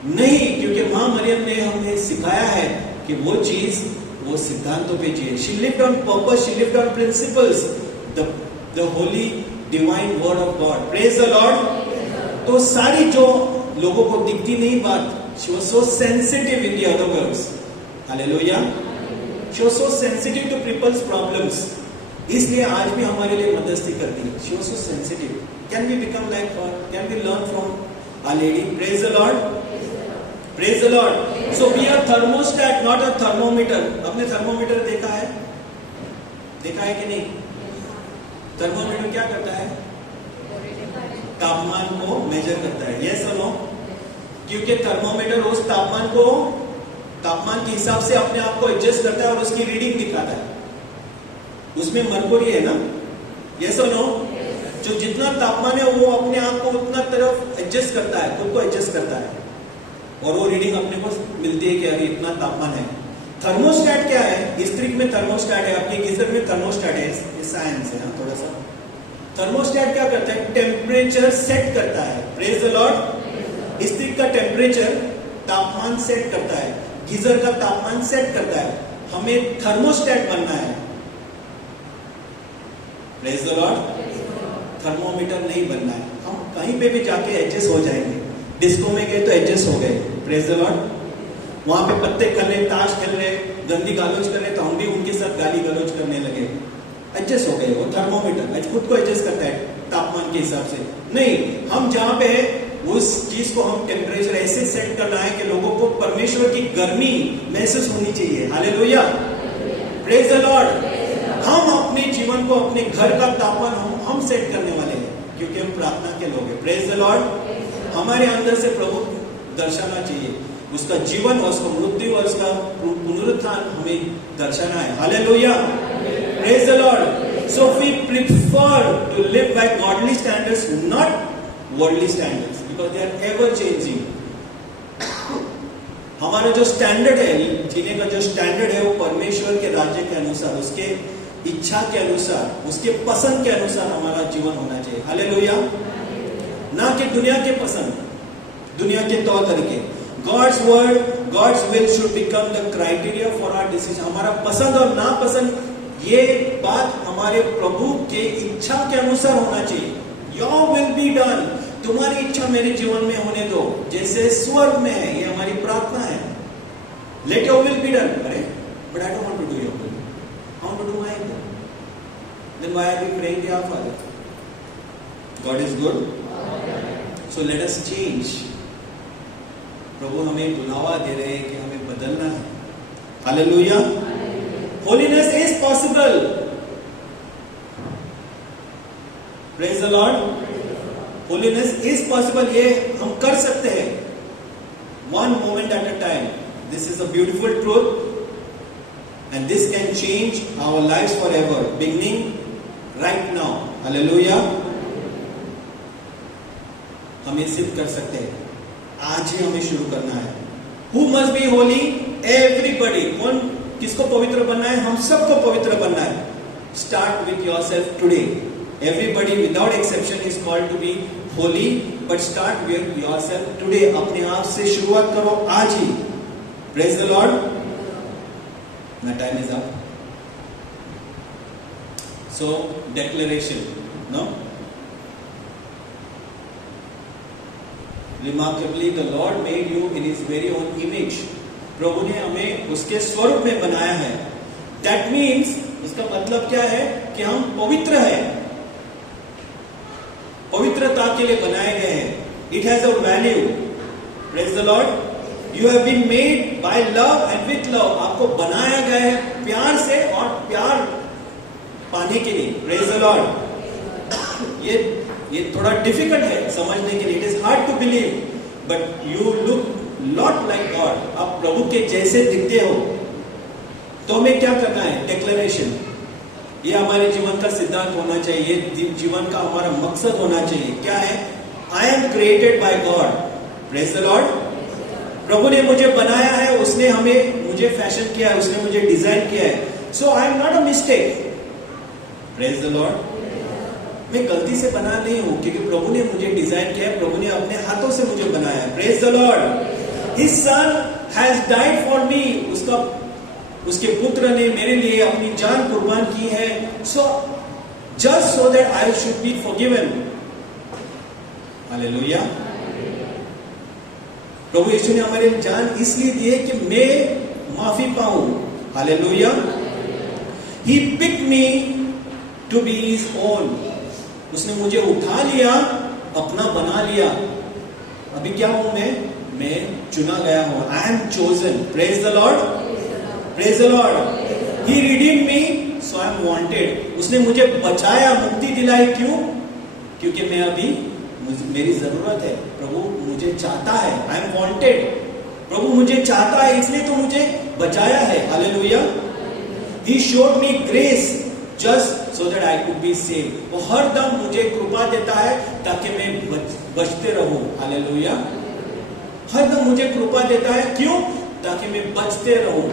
नहीं, क्योंकि मां मरियम ने हमें सिखाया है कि वो चीज, वो सिद्धांतों पे चाहिए। She lived on purpose, she lived on principles, the Holi divine word of God. Praise the Lord. तो सारी जो लोगों को दिखती नहीं बात, She was so sensitive in the other words. Hallelujah. She was so sensitive to people's problems. इसलिए आज भी हमारे लिए मदस्ती करती है. She was so sensitive. Can we become like her? Can we learn from Our Lady? Praise the Lord. Praise the Lord. So we are thermostat, not a thermometer. आपने थर्मोमीटर देखा है? देखा है कि नहीं? थर्मोमीटर क्या करता है? तापमान को मेजर करता है. Yes or no? क्योंकि थर्मोमीटर उस तापमान के हिसाब से अपने आप को एडजस्ट करता है और उसकी रीडिंग दिखाता है. उसमें मरकरी है ना? Yes or no? जो जितना तापमान है वो अपने आप को उतना तरफ एडजस्ट करता है, खुद को एडजस्ट करता है और वो रीडिंग अपने को मिलती है कि अभी इतना तापमान है. थर्मोस्टेट क्या है? इस्त्री में थर्मोस्टेट है, आपके गीजर में थर्मोस्टेट है. ये साइंस है थोड़ा सा. थर्मोस्टेट क्या करता है? टेम्परेचर सेट करता है. Praise the Lord. इस्त्री का टेम्परेचर तापमान सेट करता है, गीजर का तापमान सेट करता है. हमें थर्मोस्टेट बनना है. Praise the Lord. थर्मोमीटर नहीं बनना है. हम कहीं पे भी जाके एडजस्ट हो जाएंगे. डिस्को में गए तो एडजस्ट हो गए. Praise the Lord. वहां पे पत्ते खेल रहे, ताश खेल रहे, गंदी गालोच कर रहे, तो हम भी उनके साथ गाली गलोच करने लगे. एडजस्ट हो गए. वो थर्मोमीटर खुद को एडजस्ट करता है तापमान के हिसाब से. नहीं, हम जहां पे उस चीज को हम टेम्परेचर ऐसे सेट करना है कि लोगों को परमेश्वर की गर्मी महसूस होनी चाहिए. हालेलुया. Praise the Lord. हम अपने जीवन को, अपने घर का तापमान हम सेट करने वाले हैं क्योंकि हम प्रार्थना के लोग हैं. Praise the Lord. हमारे अंदर से प्रभु दर्शाना चाहिए. उसका जीवन और उसका मृत्यु और उसका पुनरुत्थान हमें दर्शाना है. Hallelujah. Praise the Lord. So we prefer to live by godly standards, not worldly standards, because they are ever changing. हमारा जो स्टैंडर्ड है, जीने का जो स्टैंडर्ड है, वो परमेश्वर के राज्य के अनुसार, उसके इच्छा के अनुसार, उसके पसंद के अनुसार हमारा जीवन होना चाहिए. हालेलुया. ना कि दुनिया के पसंद, दुनिया के तौर तरीके. God's word, God's will should become the criteria for our decision. हमारा पसंद और नापसंद, ये बात हमारे प्रभु के इच्छा के अनुसार होना चाहिए. Your will be done. तुम्हारी इच्छा मेरे जीवन में होने दो जैसे स्वर्ग में है. ये हमारी प्रार्थना है. Let your will be done. अरे, but I don't want to do your will. I want to do my will. Then why are we praying the Our Father? God is good. So let us change. प्रभु हमें बुलावा दे रहे हैं कि हमें बदलना है. Hallelujah. Holiness is possible. Praise the Lord. Holiness is possible. ये हम कर सकते हैं. One moment at a time. This is a beautiful truth, and this can change our lives forever, beginning right now. Hallelujah. हम ये सिद्ध कर सकते हैं. आज ही हमें शुरू करना है. Who must be holy? Everybody. कौन किसको पवित्र बनना है? हम सबको पवित्र बनना है. Start with yourself today. Everybody without exception is called to be holy, but start with yourself today. अपने आप से शुरुआत करो आज ही. Praise the Lord. My time is up. So declaration, no? Remarkably, the Lord made you in His very own image. प्रभु ने हमें उसके स्वरूप में बनाया है. That means, इसका मतलब क्या है कि हम पवित्र हैं. पवित्रता के लिए बनाए गए हैं. It has a value. Praise the Lord. You have been made by love and with love. आपको बनाया गया है प्यार से और प्यार पाने के लिए. Praise the Lord. ये थोड़ा डिफिकल्ट है समझने के लिए. It is hard to believe, but you look not like God. आप प्रभु के जैसे दिखते हो. तो हमें क्या करना है? डिक्लेरेशन. ये हमारे जीवन का सिद्धांत होना चाहिए. जीवन का हमारा मकसद होना चाहिए. क्या है? I am created by God. Praise the Lord. प्रभु ने मुझे बनाया है. उसने मुझे फैशन किया है. उसने मुझे डिजाइन किया है. So I am not a mistake. Praise the Lord. मैं गलती से बना नहीं हूं, क्योंकि प्रभु ने मुझे डिजाइन किया है. प्रभु ने अपने हाथों से मुझे बनाया है. Praise the Lord. His son has died for me. उसके पुत्र ने मेरे लिए अपनी जान कुर्बान की है. So just so that I should be forgiven. Hallelujah. प्रभु यीशु ने हमारे जान इसलिए दी है कि मैं माफी पाऊं. Hallelujah. He picked me to be his own. उसने मुझे उठा लिया, अपना बना लिया. अभी क्या हूं मैं चुना गया हूं. I am chosen. Praise the Lord. Praise the Lord. He redeemed me, so I am wanted. उसने मुझे बचाया, मुक्ति दिलाई. क्यों? क्योंकि मैं अभी मेरी जरूरत है. प्रभु मुझे चाहता है. I am wanted. प्रभु मुझे चाहता है, इसलिए तो मुझे बचाया है. Hallelujah. He showed me grace just so that I could be saved. वो हर दम मुझे कृपा देता है ताकि मैं बचते रहूं. हालेलुया. हर दम मुझे कृपा देता है. क्यों? ताकि मैं बचते रहूं,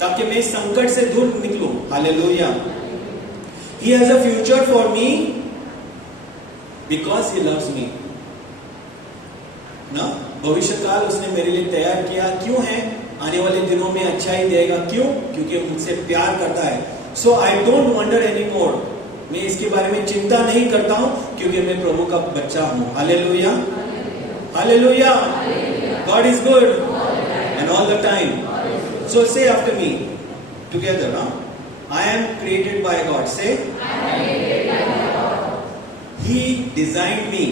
ताकि मैं संकट से दूर निकलूं. Hallelujah. He has a future for me because he loves me. ना भविष्य काल उसने मेरे लिए तैयार किया. क्यों है? आने वाले दिनों में अच्छाई देगा. क्यों? क्योंकि मुझसे प्यार करता है. So I don't wonder any more. मैं इसके बारे में चिंता नहीं करता हूं क्योंकि मैं प्रभु का बच्चा हूं. Hallelujah. Hallelujah. God is good and all the time. So say after me together. I am created by God. Say he designed me.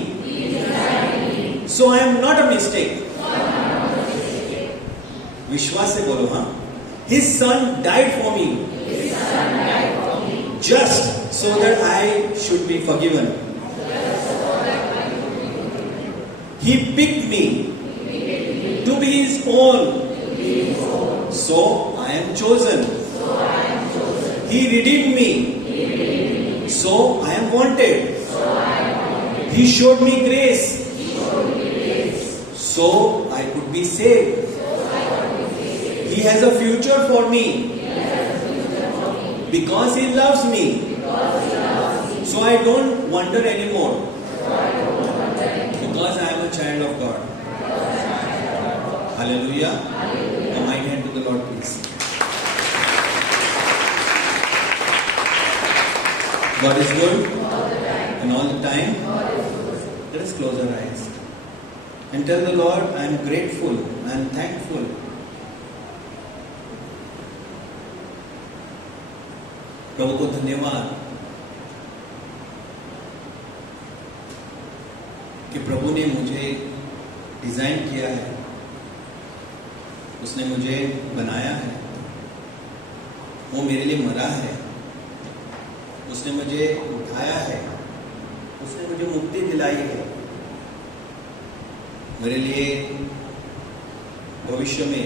So I am not a mistake. विश्वास से बोलो. हाँ. His son died for me just so that I should be forgiven. He picked me to be his own, so I am chosen. He redeemed me, so I am wanted. He showed me grace, so I could be saved. He has a future for me because he loves me. So I don't wonder anymore because I am a child of God. Hallelujah. A mighty hand to the Lord, please. God is good and all the time. Let us close our eyes and tell the Lord, I am grateful, I am thankful. प्रभु को धन्यवाद कि प्रभु ने मुझे डिजाइन किया है. उसने मुझे बनाया है. वो मेरे लिए मरा है. उसने मुझे उठाया है. उसने मुझे मुक्ति दिलाई है. मेरे लिए भविष्य में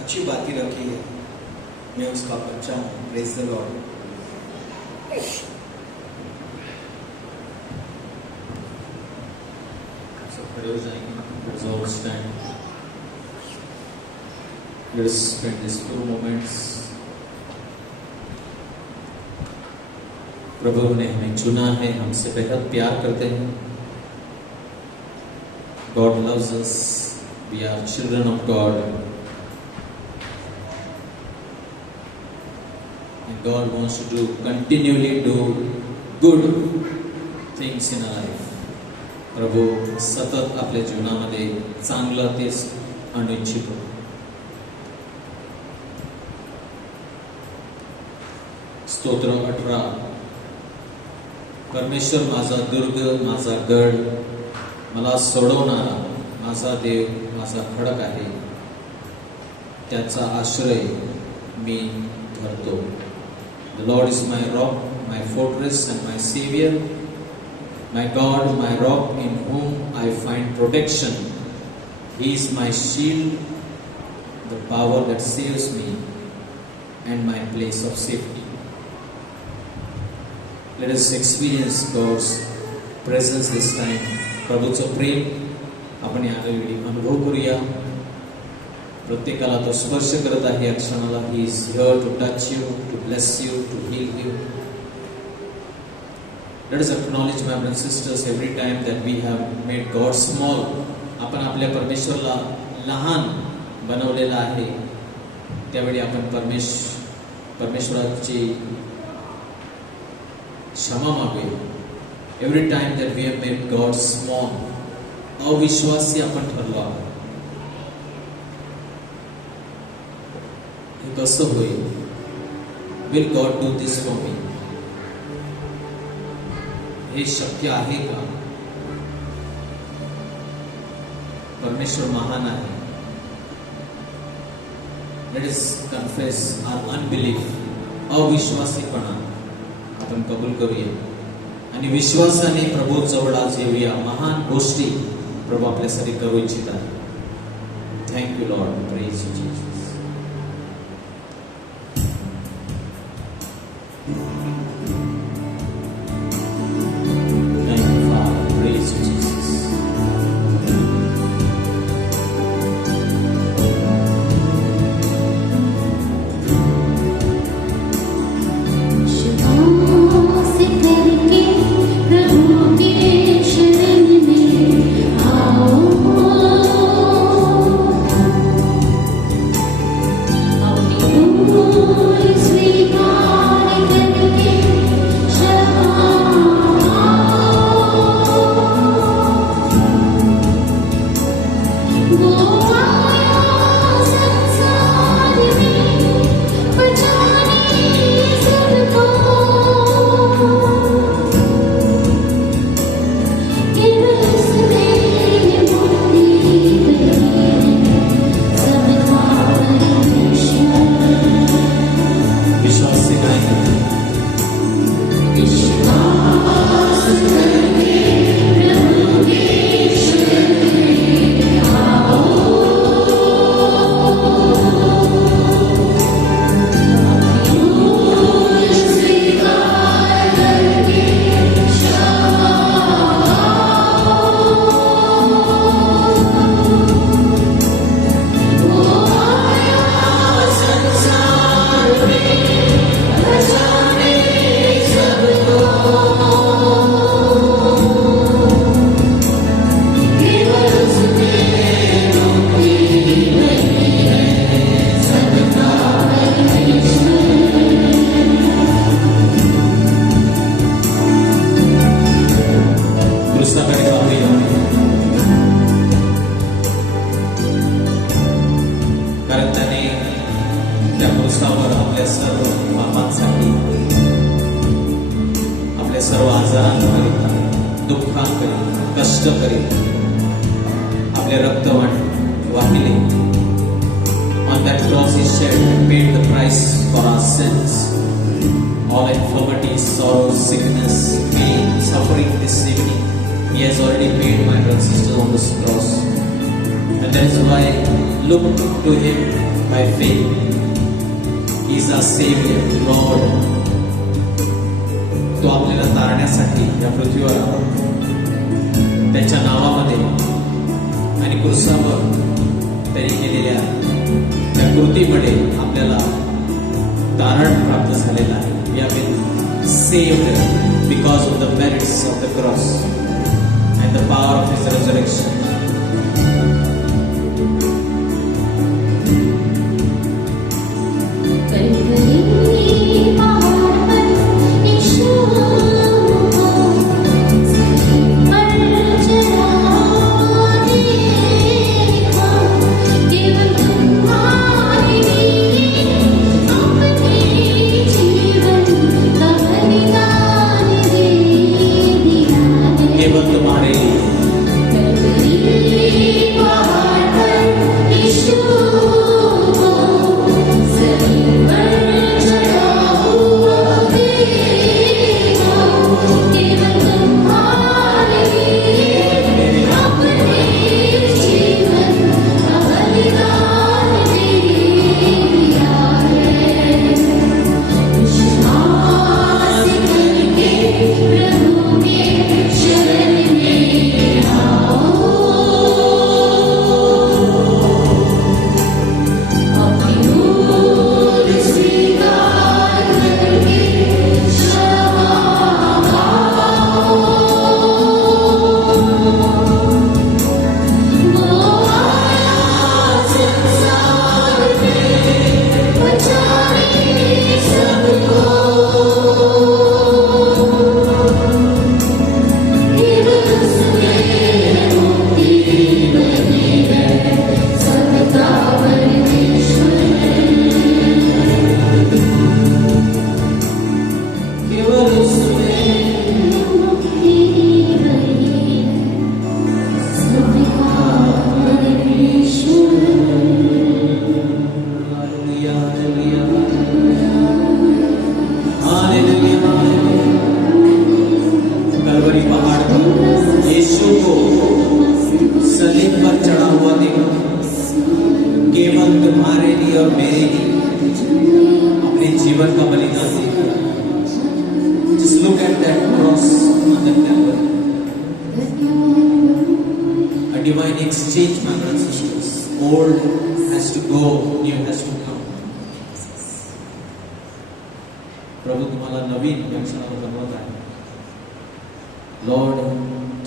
अच्छी बातें रखी है. मैं उसका बच्चा हूं. Praise the Lord. So खड़े हो जाएंगे. Let's all stand. Let's spend these few moments. प्रभु ने हमें चुना है, हमसे बेहद प्यार करते हैं. God loves us. We are children of God. And God wants to continually do good things in our life. प्रभू सतत आपल्या जीवनामध्ये चांगलं तेच आणू इच्छितो. स्तोत्र 18. परमेश्वर माझा दुर्ग, माझा गड, मला सोडवणारा, माझा देव, माझा खडक आहे, त्याचा आश्रय मी धरतो. The Lord is my rock, my fortress and my savior, my God, my rock in whom I find protection. He is my shield, the power that saves me and my place of safety. Let us experience God's presence this time. प्रभूचं प्रेम आपण यावेळी अनुभव करूया. प्रत्येकाला तो स्पर्श करत आहे या क्षणाला. He is here to touch you, to bless you, to heal you. Let us acknowledge my brothers and sisters every time that we have made God small. आपण आपल्या परमेश्वरला लहान बनवलेला आहे. त्यावेळी आपण परमेश्वराची क्षमा मागूया. Every time that we have made God small. अविश्वासी आपण ठरलो आहोत. हे कसं होईल? Will God do this for me? हे शक्य आहे का? परमेश्वर महान आहे. Let us confess our unbelief, अविश्वासीपणा आपण कबूल करूया आणि विश्वासाने प्रभू जवळ आज येऊया. महान गोष्टी प्रभू आपल्यासाठी करू इच्छितात. Thank you Lord, praise you Jesus. Thank you, Father. Praise you, Jesus. श्वास करके प्रभु के शरण में आओ, अपनी भूल स्वीकार करके क्षमा वो आया संसार में बचाने सबको, केवल उसमें मुक्ति है सबका परमेश्वर. विश्वास से गाएंगे. विश्वास करके प्रभु के शरण में आओ, अपनी भूल स्वीकार करके क्षमा वो आया संसार में बचाने सबको, केवल उसमें मुक्ति नहीं है सबका परमेश्वर. क्रूसाकडे पाहूया. कारण त्याने त्या क्रूसावर आपल्या सर्व पापांसाठी, आपल्या सर्व आजारांकरिता, दुःखांकरिता, कष्टकरिता आपले रक्त वाहिले. On that cross he shed and paid the price for our sins. All infirmities, sorrow, sickness, pain, suffering this evening, he has already paid, my brothers and sisters, on this cross. And that is why look to him by faith. He is our Savior, Lord. तो आपल्याला तारण्यासाठी या पृथ्वीवर आला. त्याच्या नावामध्ये आणि क्रूसावर त्यांनी केलेल्या त्या कृतीमुळे आपल्याला तारण प्राप्त झालेलं आहे. We have been saved because of the merits of the cross and the power of his resurrection. Kalvari पहाड़ पर यीशु को सलीब पर चढ़ा दिया, केवल तुम्हारे लिए अपने जीवन का बलिदान दे दिया है. केवल तुम्हारे लिए Kalvari in exchange, my brothers and sisters, old has to go, new has to come. प्रभु तुम्हाला नवीन या क्षणाला बनवत आहे. Lord,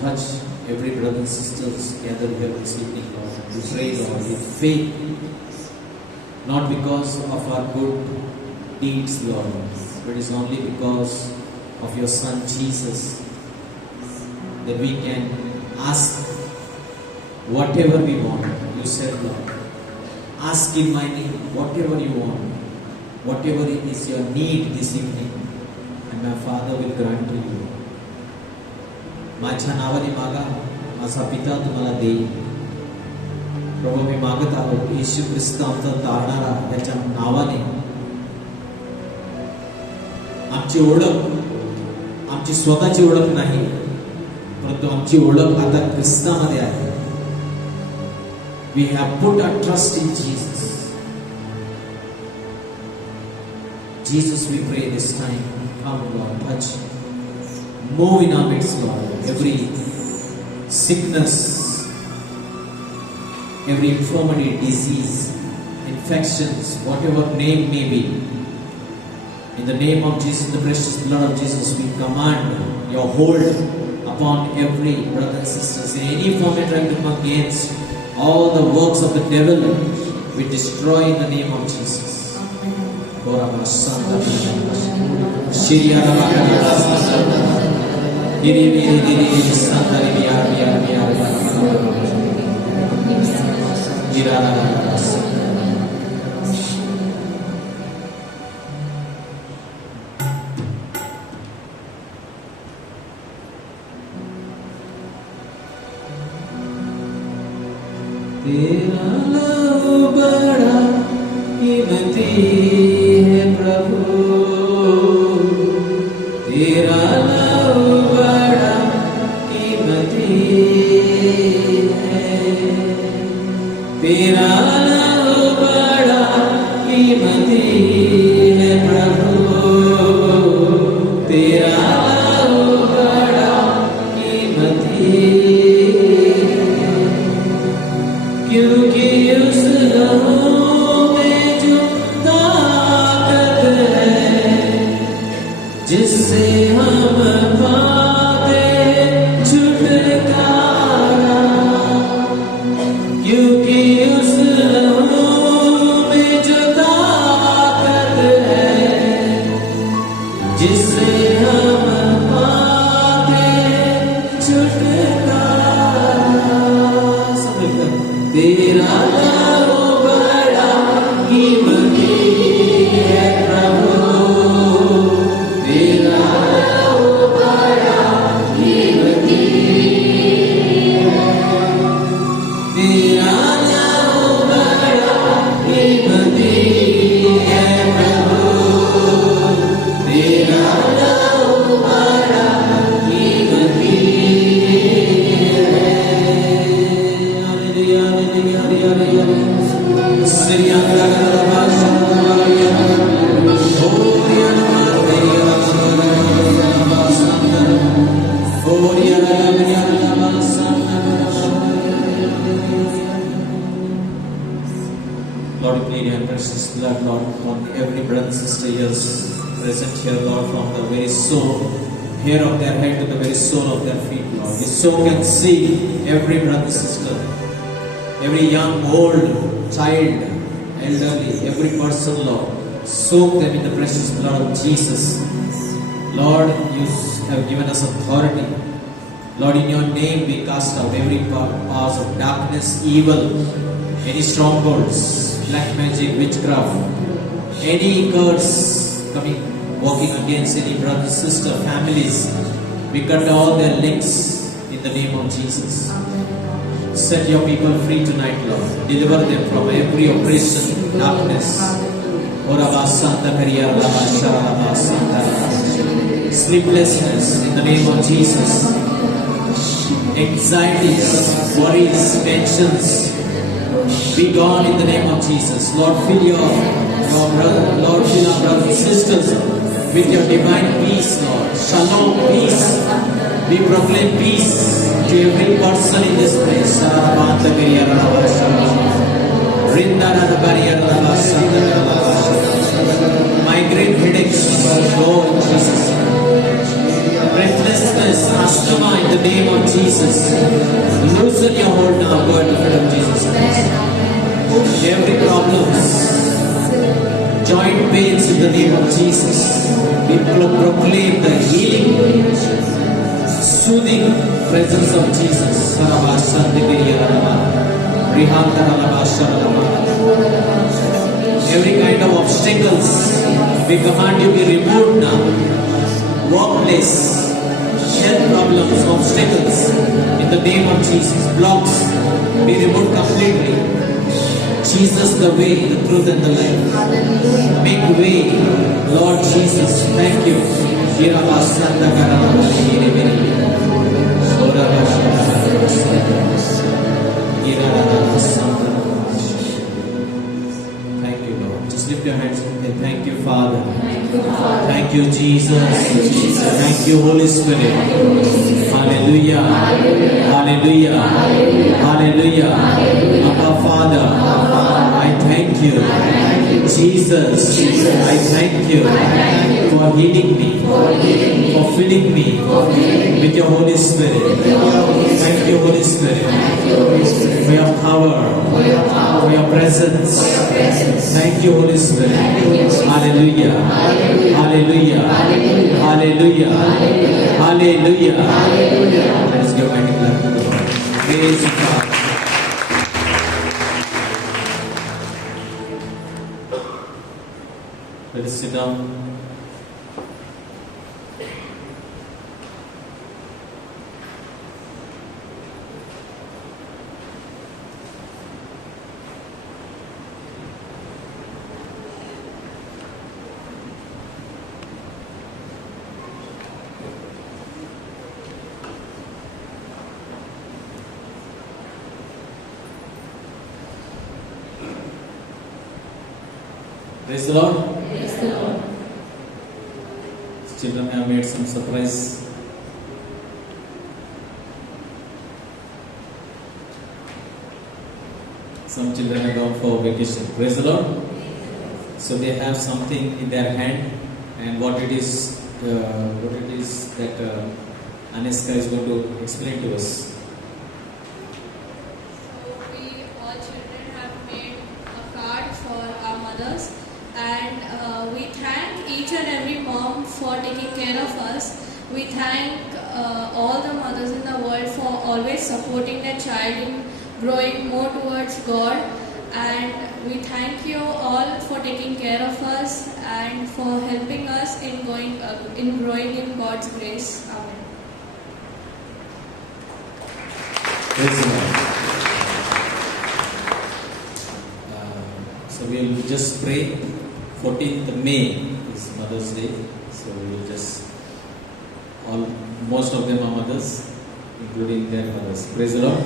touch every brother and sisters gathered here this evening, Lord. We pray, Lord, with faith, not because of our good deeds, Lord, but it's only because of your Son Jesus that we can ask whatever we want. You said, Lord, ask in my name whatever you want, whatever it is your need this evening, and my Father will grant to you. माझ्या नावाने मागा, माझा पिता तुम्हाला देईल. प्रभू मी मागत आहोत येशू ख्रिस्त आमचा तारणारा त्याच्या नावाने आमची ओळख, आमची स्वतःची ओळख नाही, परंतु आमची ओळख आता ख्रिस्तामध्ये आहे. We have put our trust in Jesus. Jesus, we pray this time, come Lord, touch, move in our midst, Lord. Every sickness, every infirmity, disease, infections, whatever name may be, in the name of Jesus, the precious blood of Jesus, we command your hold upon every brother and sisters. In any form you're trying to come against all the works of the devil, we destroy in the name of Jesus. तेरा लहू बड़ा कीमती है प्रभु, तेरा लहू बड़ा कीमती है, तेरा लहू बड़ा कीमती है प्रभु, तेरा लहू बड़ा कीमती है, क्योंकि उस लहू में जो ताकत है, जिससे हम पाते छुटकारा, क्योंकि उस लहू में जो ताकत है, जिससे हम पाते छुटकारा. तेरा लहू बड़ा कीमती है प्रभु, तेरा लहू बड़ा कीमती है, तेरा लहू बड़ा कीमती है प्रभु, तेरा लहू बड़ा कीमती है. Lord, we plead your precious blood, Lord, on every brother and sister here present here, Lord, from the very soul, hair of their head to the very sole of their feet, Lord. We so can see every brother and sister, every young, old, child, elderly, every person, Lord. Soak them in the precious blood of Jesus. Lord, you have given us authority. Lord, in your name we cast out every powers of darkness, evil, any strongholds, black magic, witchcraft, any curse coming, walking against any brother, sister, families. We cut all their links in the name of Jesus. Set your people free tonight, Lord. Deliver them from every oppression, darkness. Sleeplessness in the name of Jesus. Anxieties, worries, tensions, be gone in the name of Jesus. Lord, fill your brother, Lord, fill our brothers and sisters with your divine peace, Lord. Shalom, peace. We proclaim peace to every person in this place. Migraine headaches, go in Jesus' name. Breathlessness, asthma in the name of Jesus. Loosen your hold now, God, in the name of Jesus Christ. Every problems, joint pains in the name of Jesus. We proclaim the healing, soothing presence of Jesus. Every kind of obstacles, we command you be removed now. Workplace, health problems, obstacles, in the name of Jesus. Blocks, be removed completely. Jesus the way, the truth and the life. Make way, Lord Jesus. Thank you. Thank you, Lord. Just lift your hands and say, thank you, Father. Thank you, Jesus. Thank you, Holy Spirit. Hallelujah. Hallelujah. Hallelujah. Abba, Father, I thank you. Jesus, I thank you for healing me, for filling me with your Holy Spirit. Thank you, Holy Spirit, for your power, for your presence. Thank you, Holy Spirit. Hallelujah. Hallelujah. Hallelujah. Hallelujah. Let us give a mighty clap to the Lord. Praise God. Let us sit down. Praise the Lord. Praise the Lord. Children have made some surprise. Some children have gone for vacation. Praise the Lord. So they have something in their hand, and what it is that Aneska is going to explain to us. So we all children have made a card for our mothers, and we thank each and every mom for taking care of us. We thank all the mothers in the world for always supporting their child in growing more towards God, and we thank you all for taking care of us and for helping us in growing in God's grace. Amen. Praise the Lord. So we will just pray. 14th May is Mother's Day. So we will just most of them are mothers, including their mothers. Praise the Lord.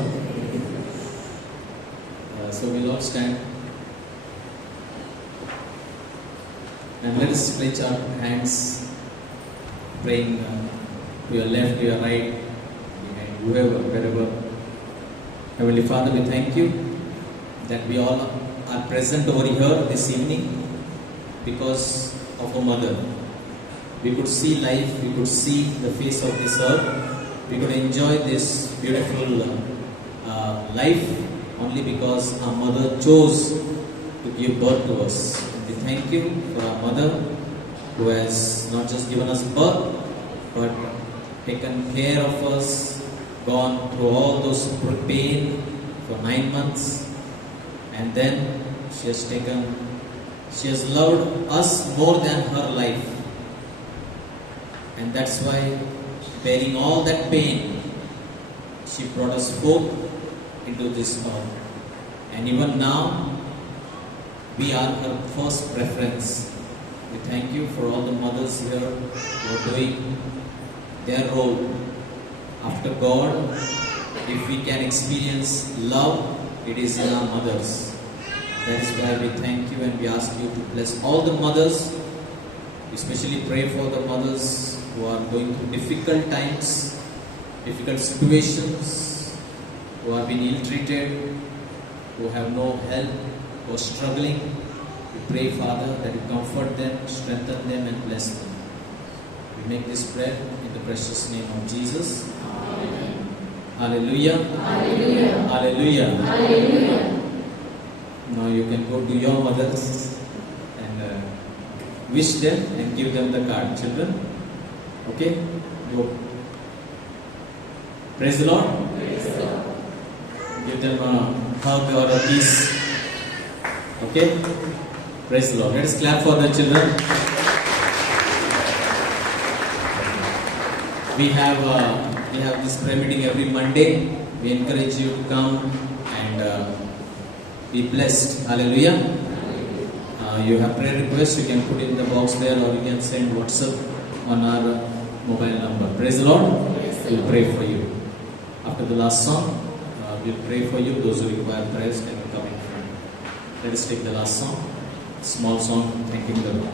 So we'll all stand and let us stretch our hands, praying to your left, to your right, behind whoever, wherever. Heavenly Father, we thank you that we all are present over here this evening because of a mother. We could see life, we could see the face of this earth, we could enjoy this beautiful life only because our mother chose to give birth to us. And we thank you for our mother who has not just given us birth but taken care of us, gone through all those pain for 9 months, and then she has loved us more than her life. And that's why, bearing all that pain, she brought us forth into this earth. And even now, we are her first preference. We thank you for all the mothers here who are doing their role. After God, if we can experience love, it is in our mothers. That is why we thank you and we ask you to bless all the mothers. We especially pray for the mothers who are going through difficult times difficult situations, who have been ill-treated, who have no help, who are struggling. We pray, Father, that you comfort them, strengthen them, and bless them. We make this prayer in the precious name of Jesus. Amen. Hallelujah. Hallelujah. Hallelujah. Hallelujah. Now you can go to your mothers and wish them and give them the card, children. Okay? Go. Praise the Lord. Praise the Lord. Give them a hug or a kiss. Okay? Praise the Lord. Let us clap for the children. We have this prayer meeting every Monday. We encourage you to come and be blessed. Hallelujah. You have prayer requests, you can put in the box there, or you can send WhatsApp on our mobile number. Praise the Lord. We'll pray for you. After the last song, we'll pray for you. Those who require prayers can come in front. Let us take the last song. Small song, thanking the Lord.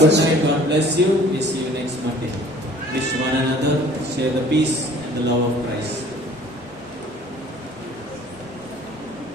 Good night. God bless you. We see you next Monday. Wish one another, share the peace and the love of Christ.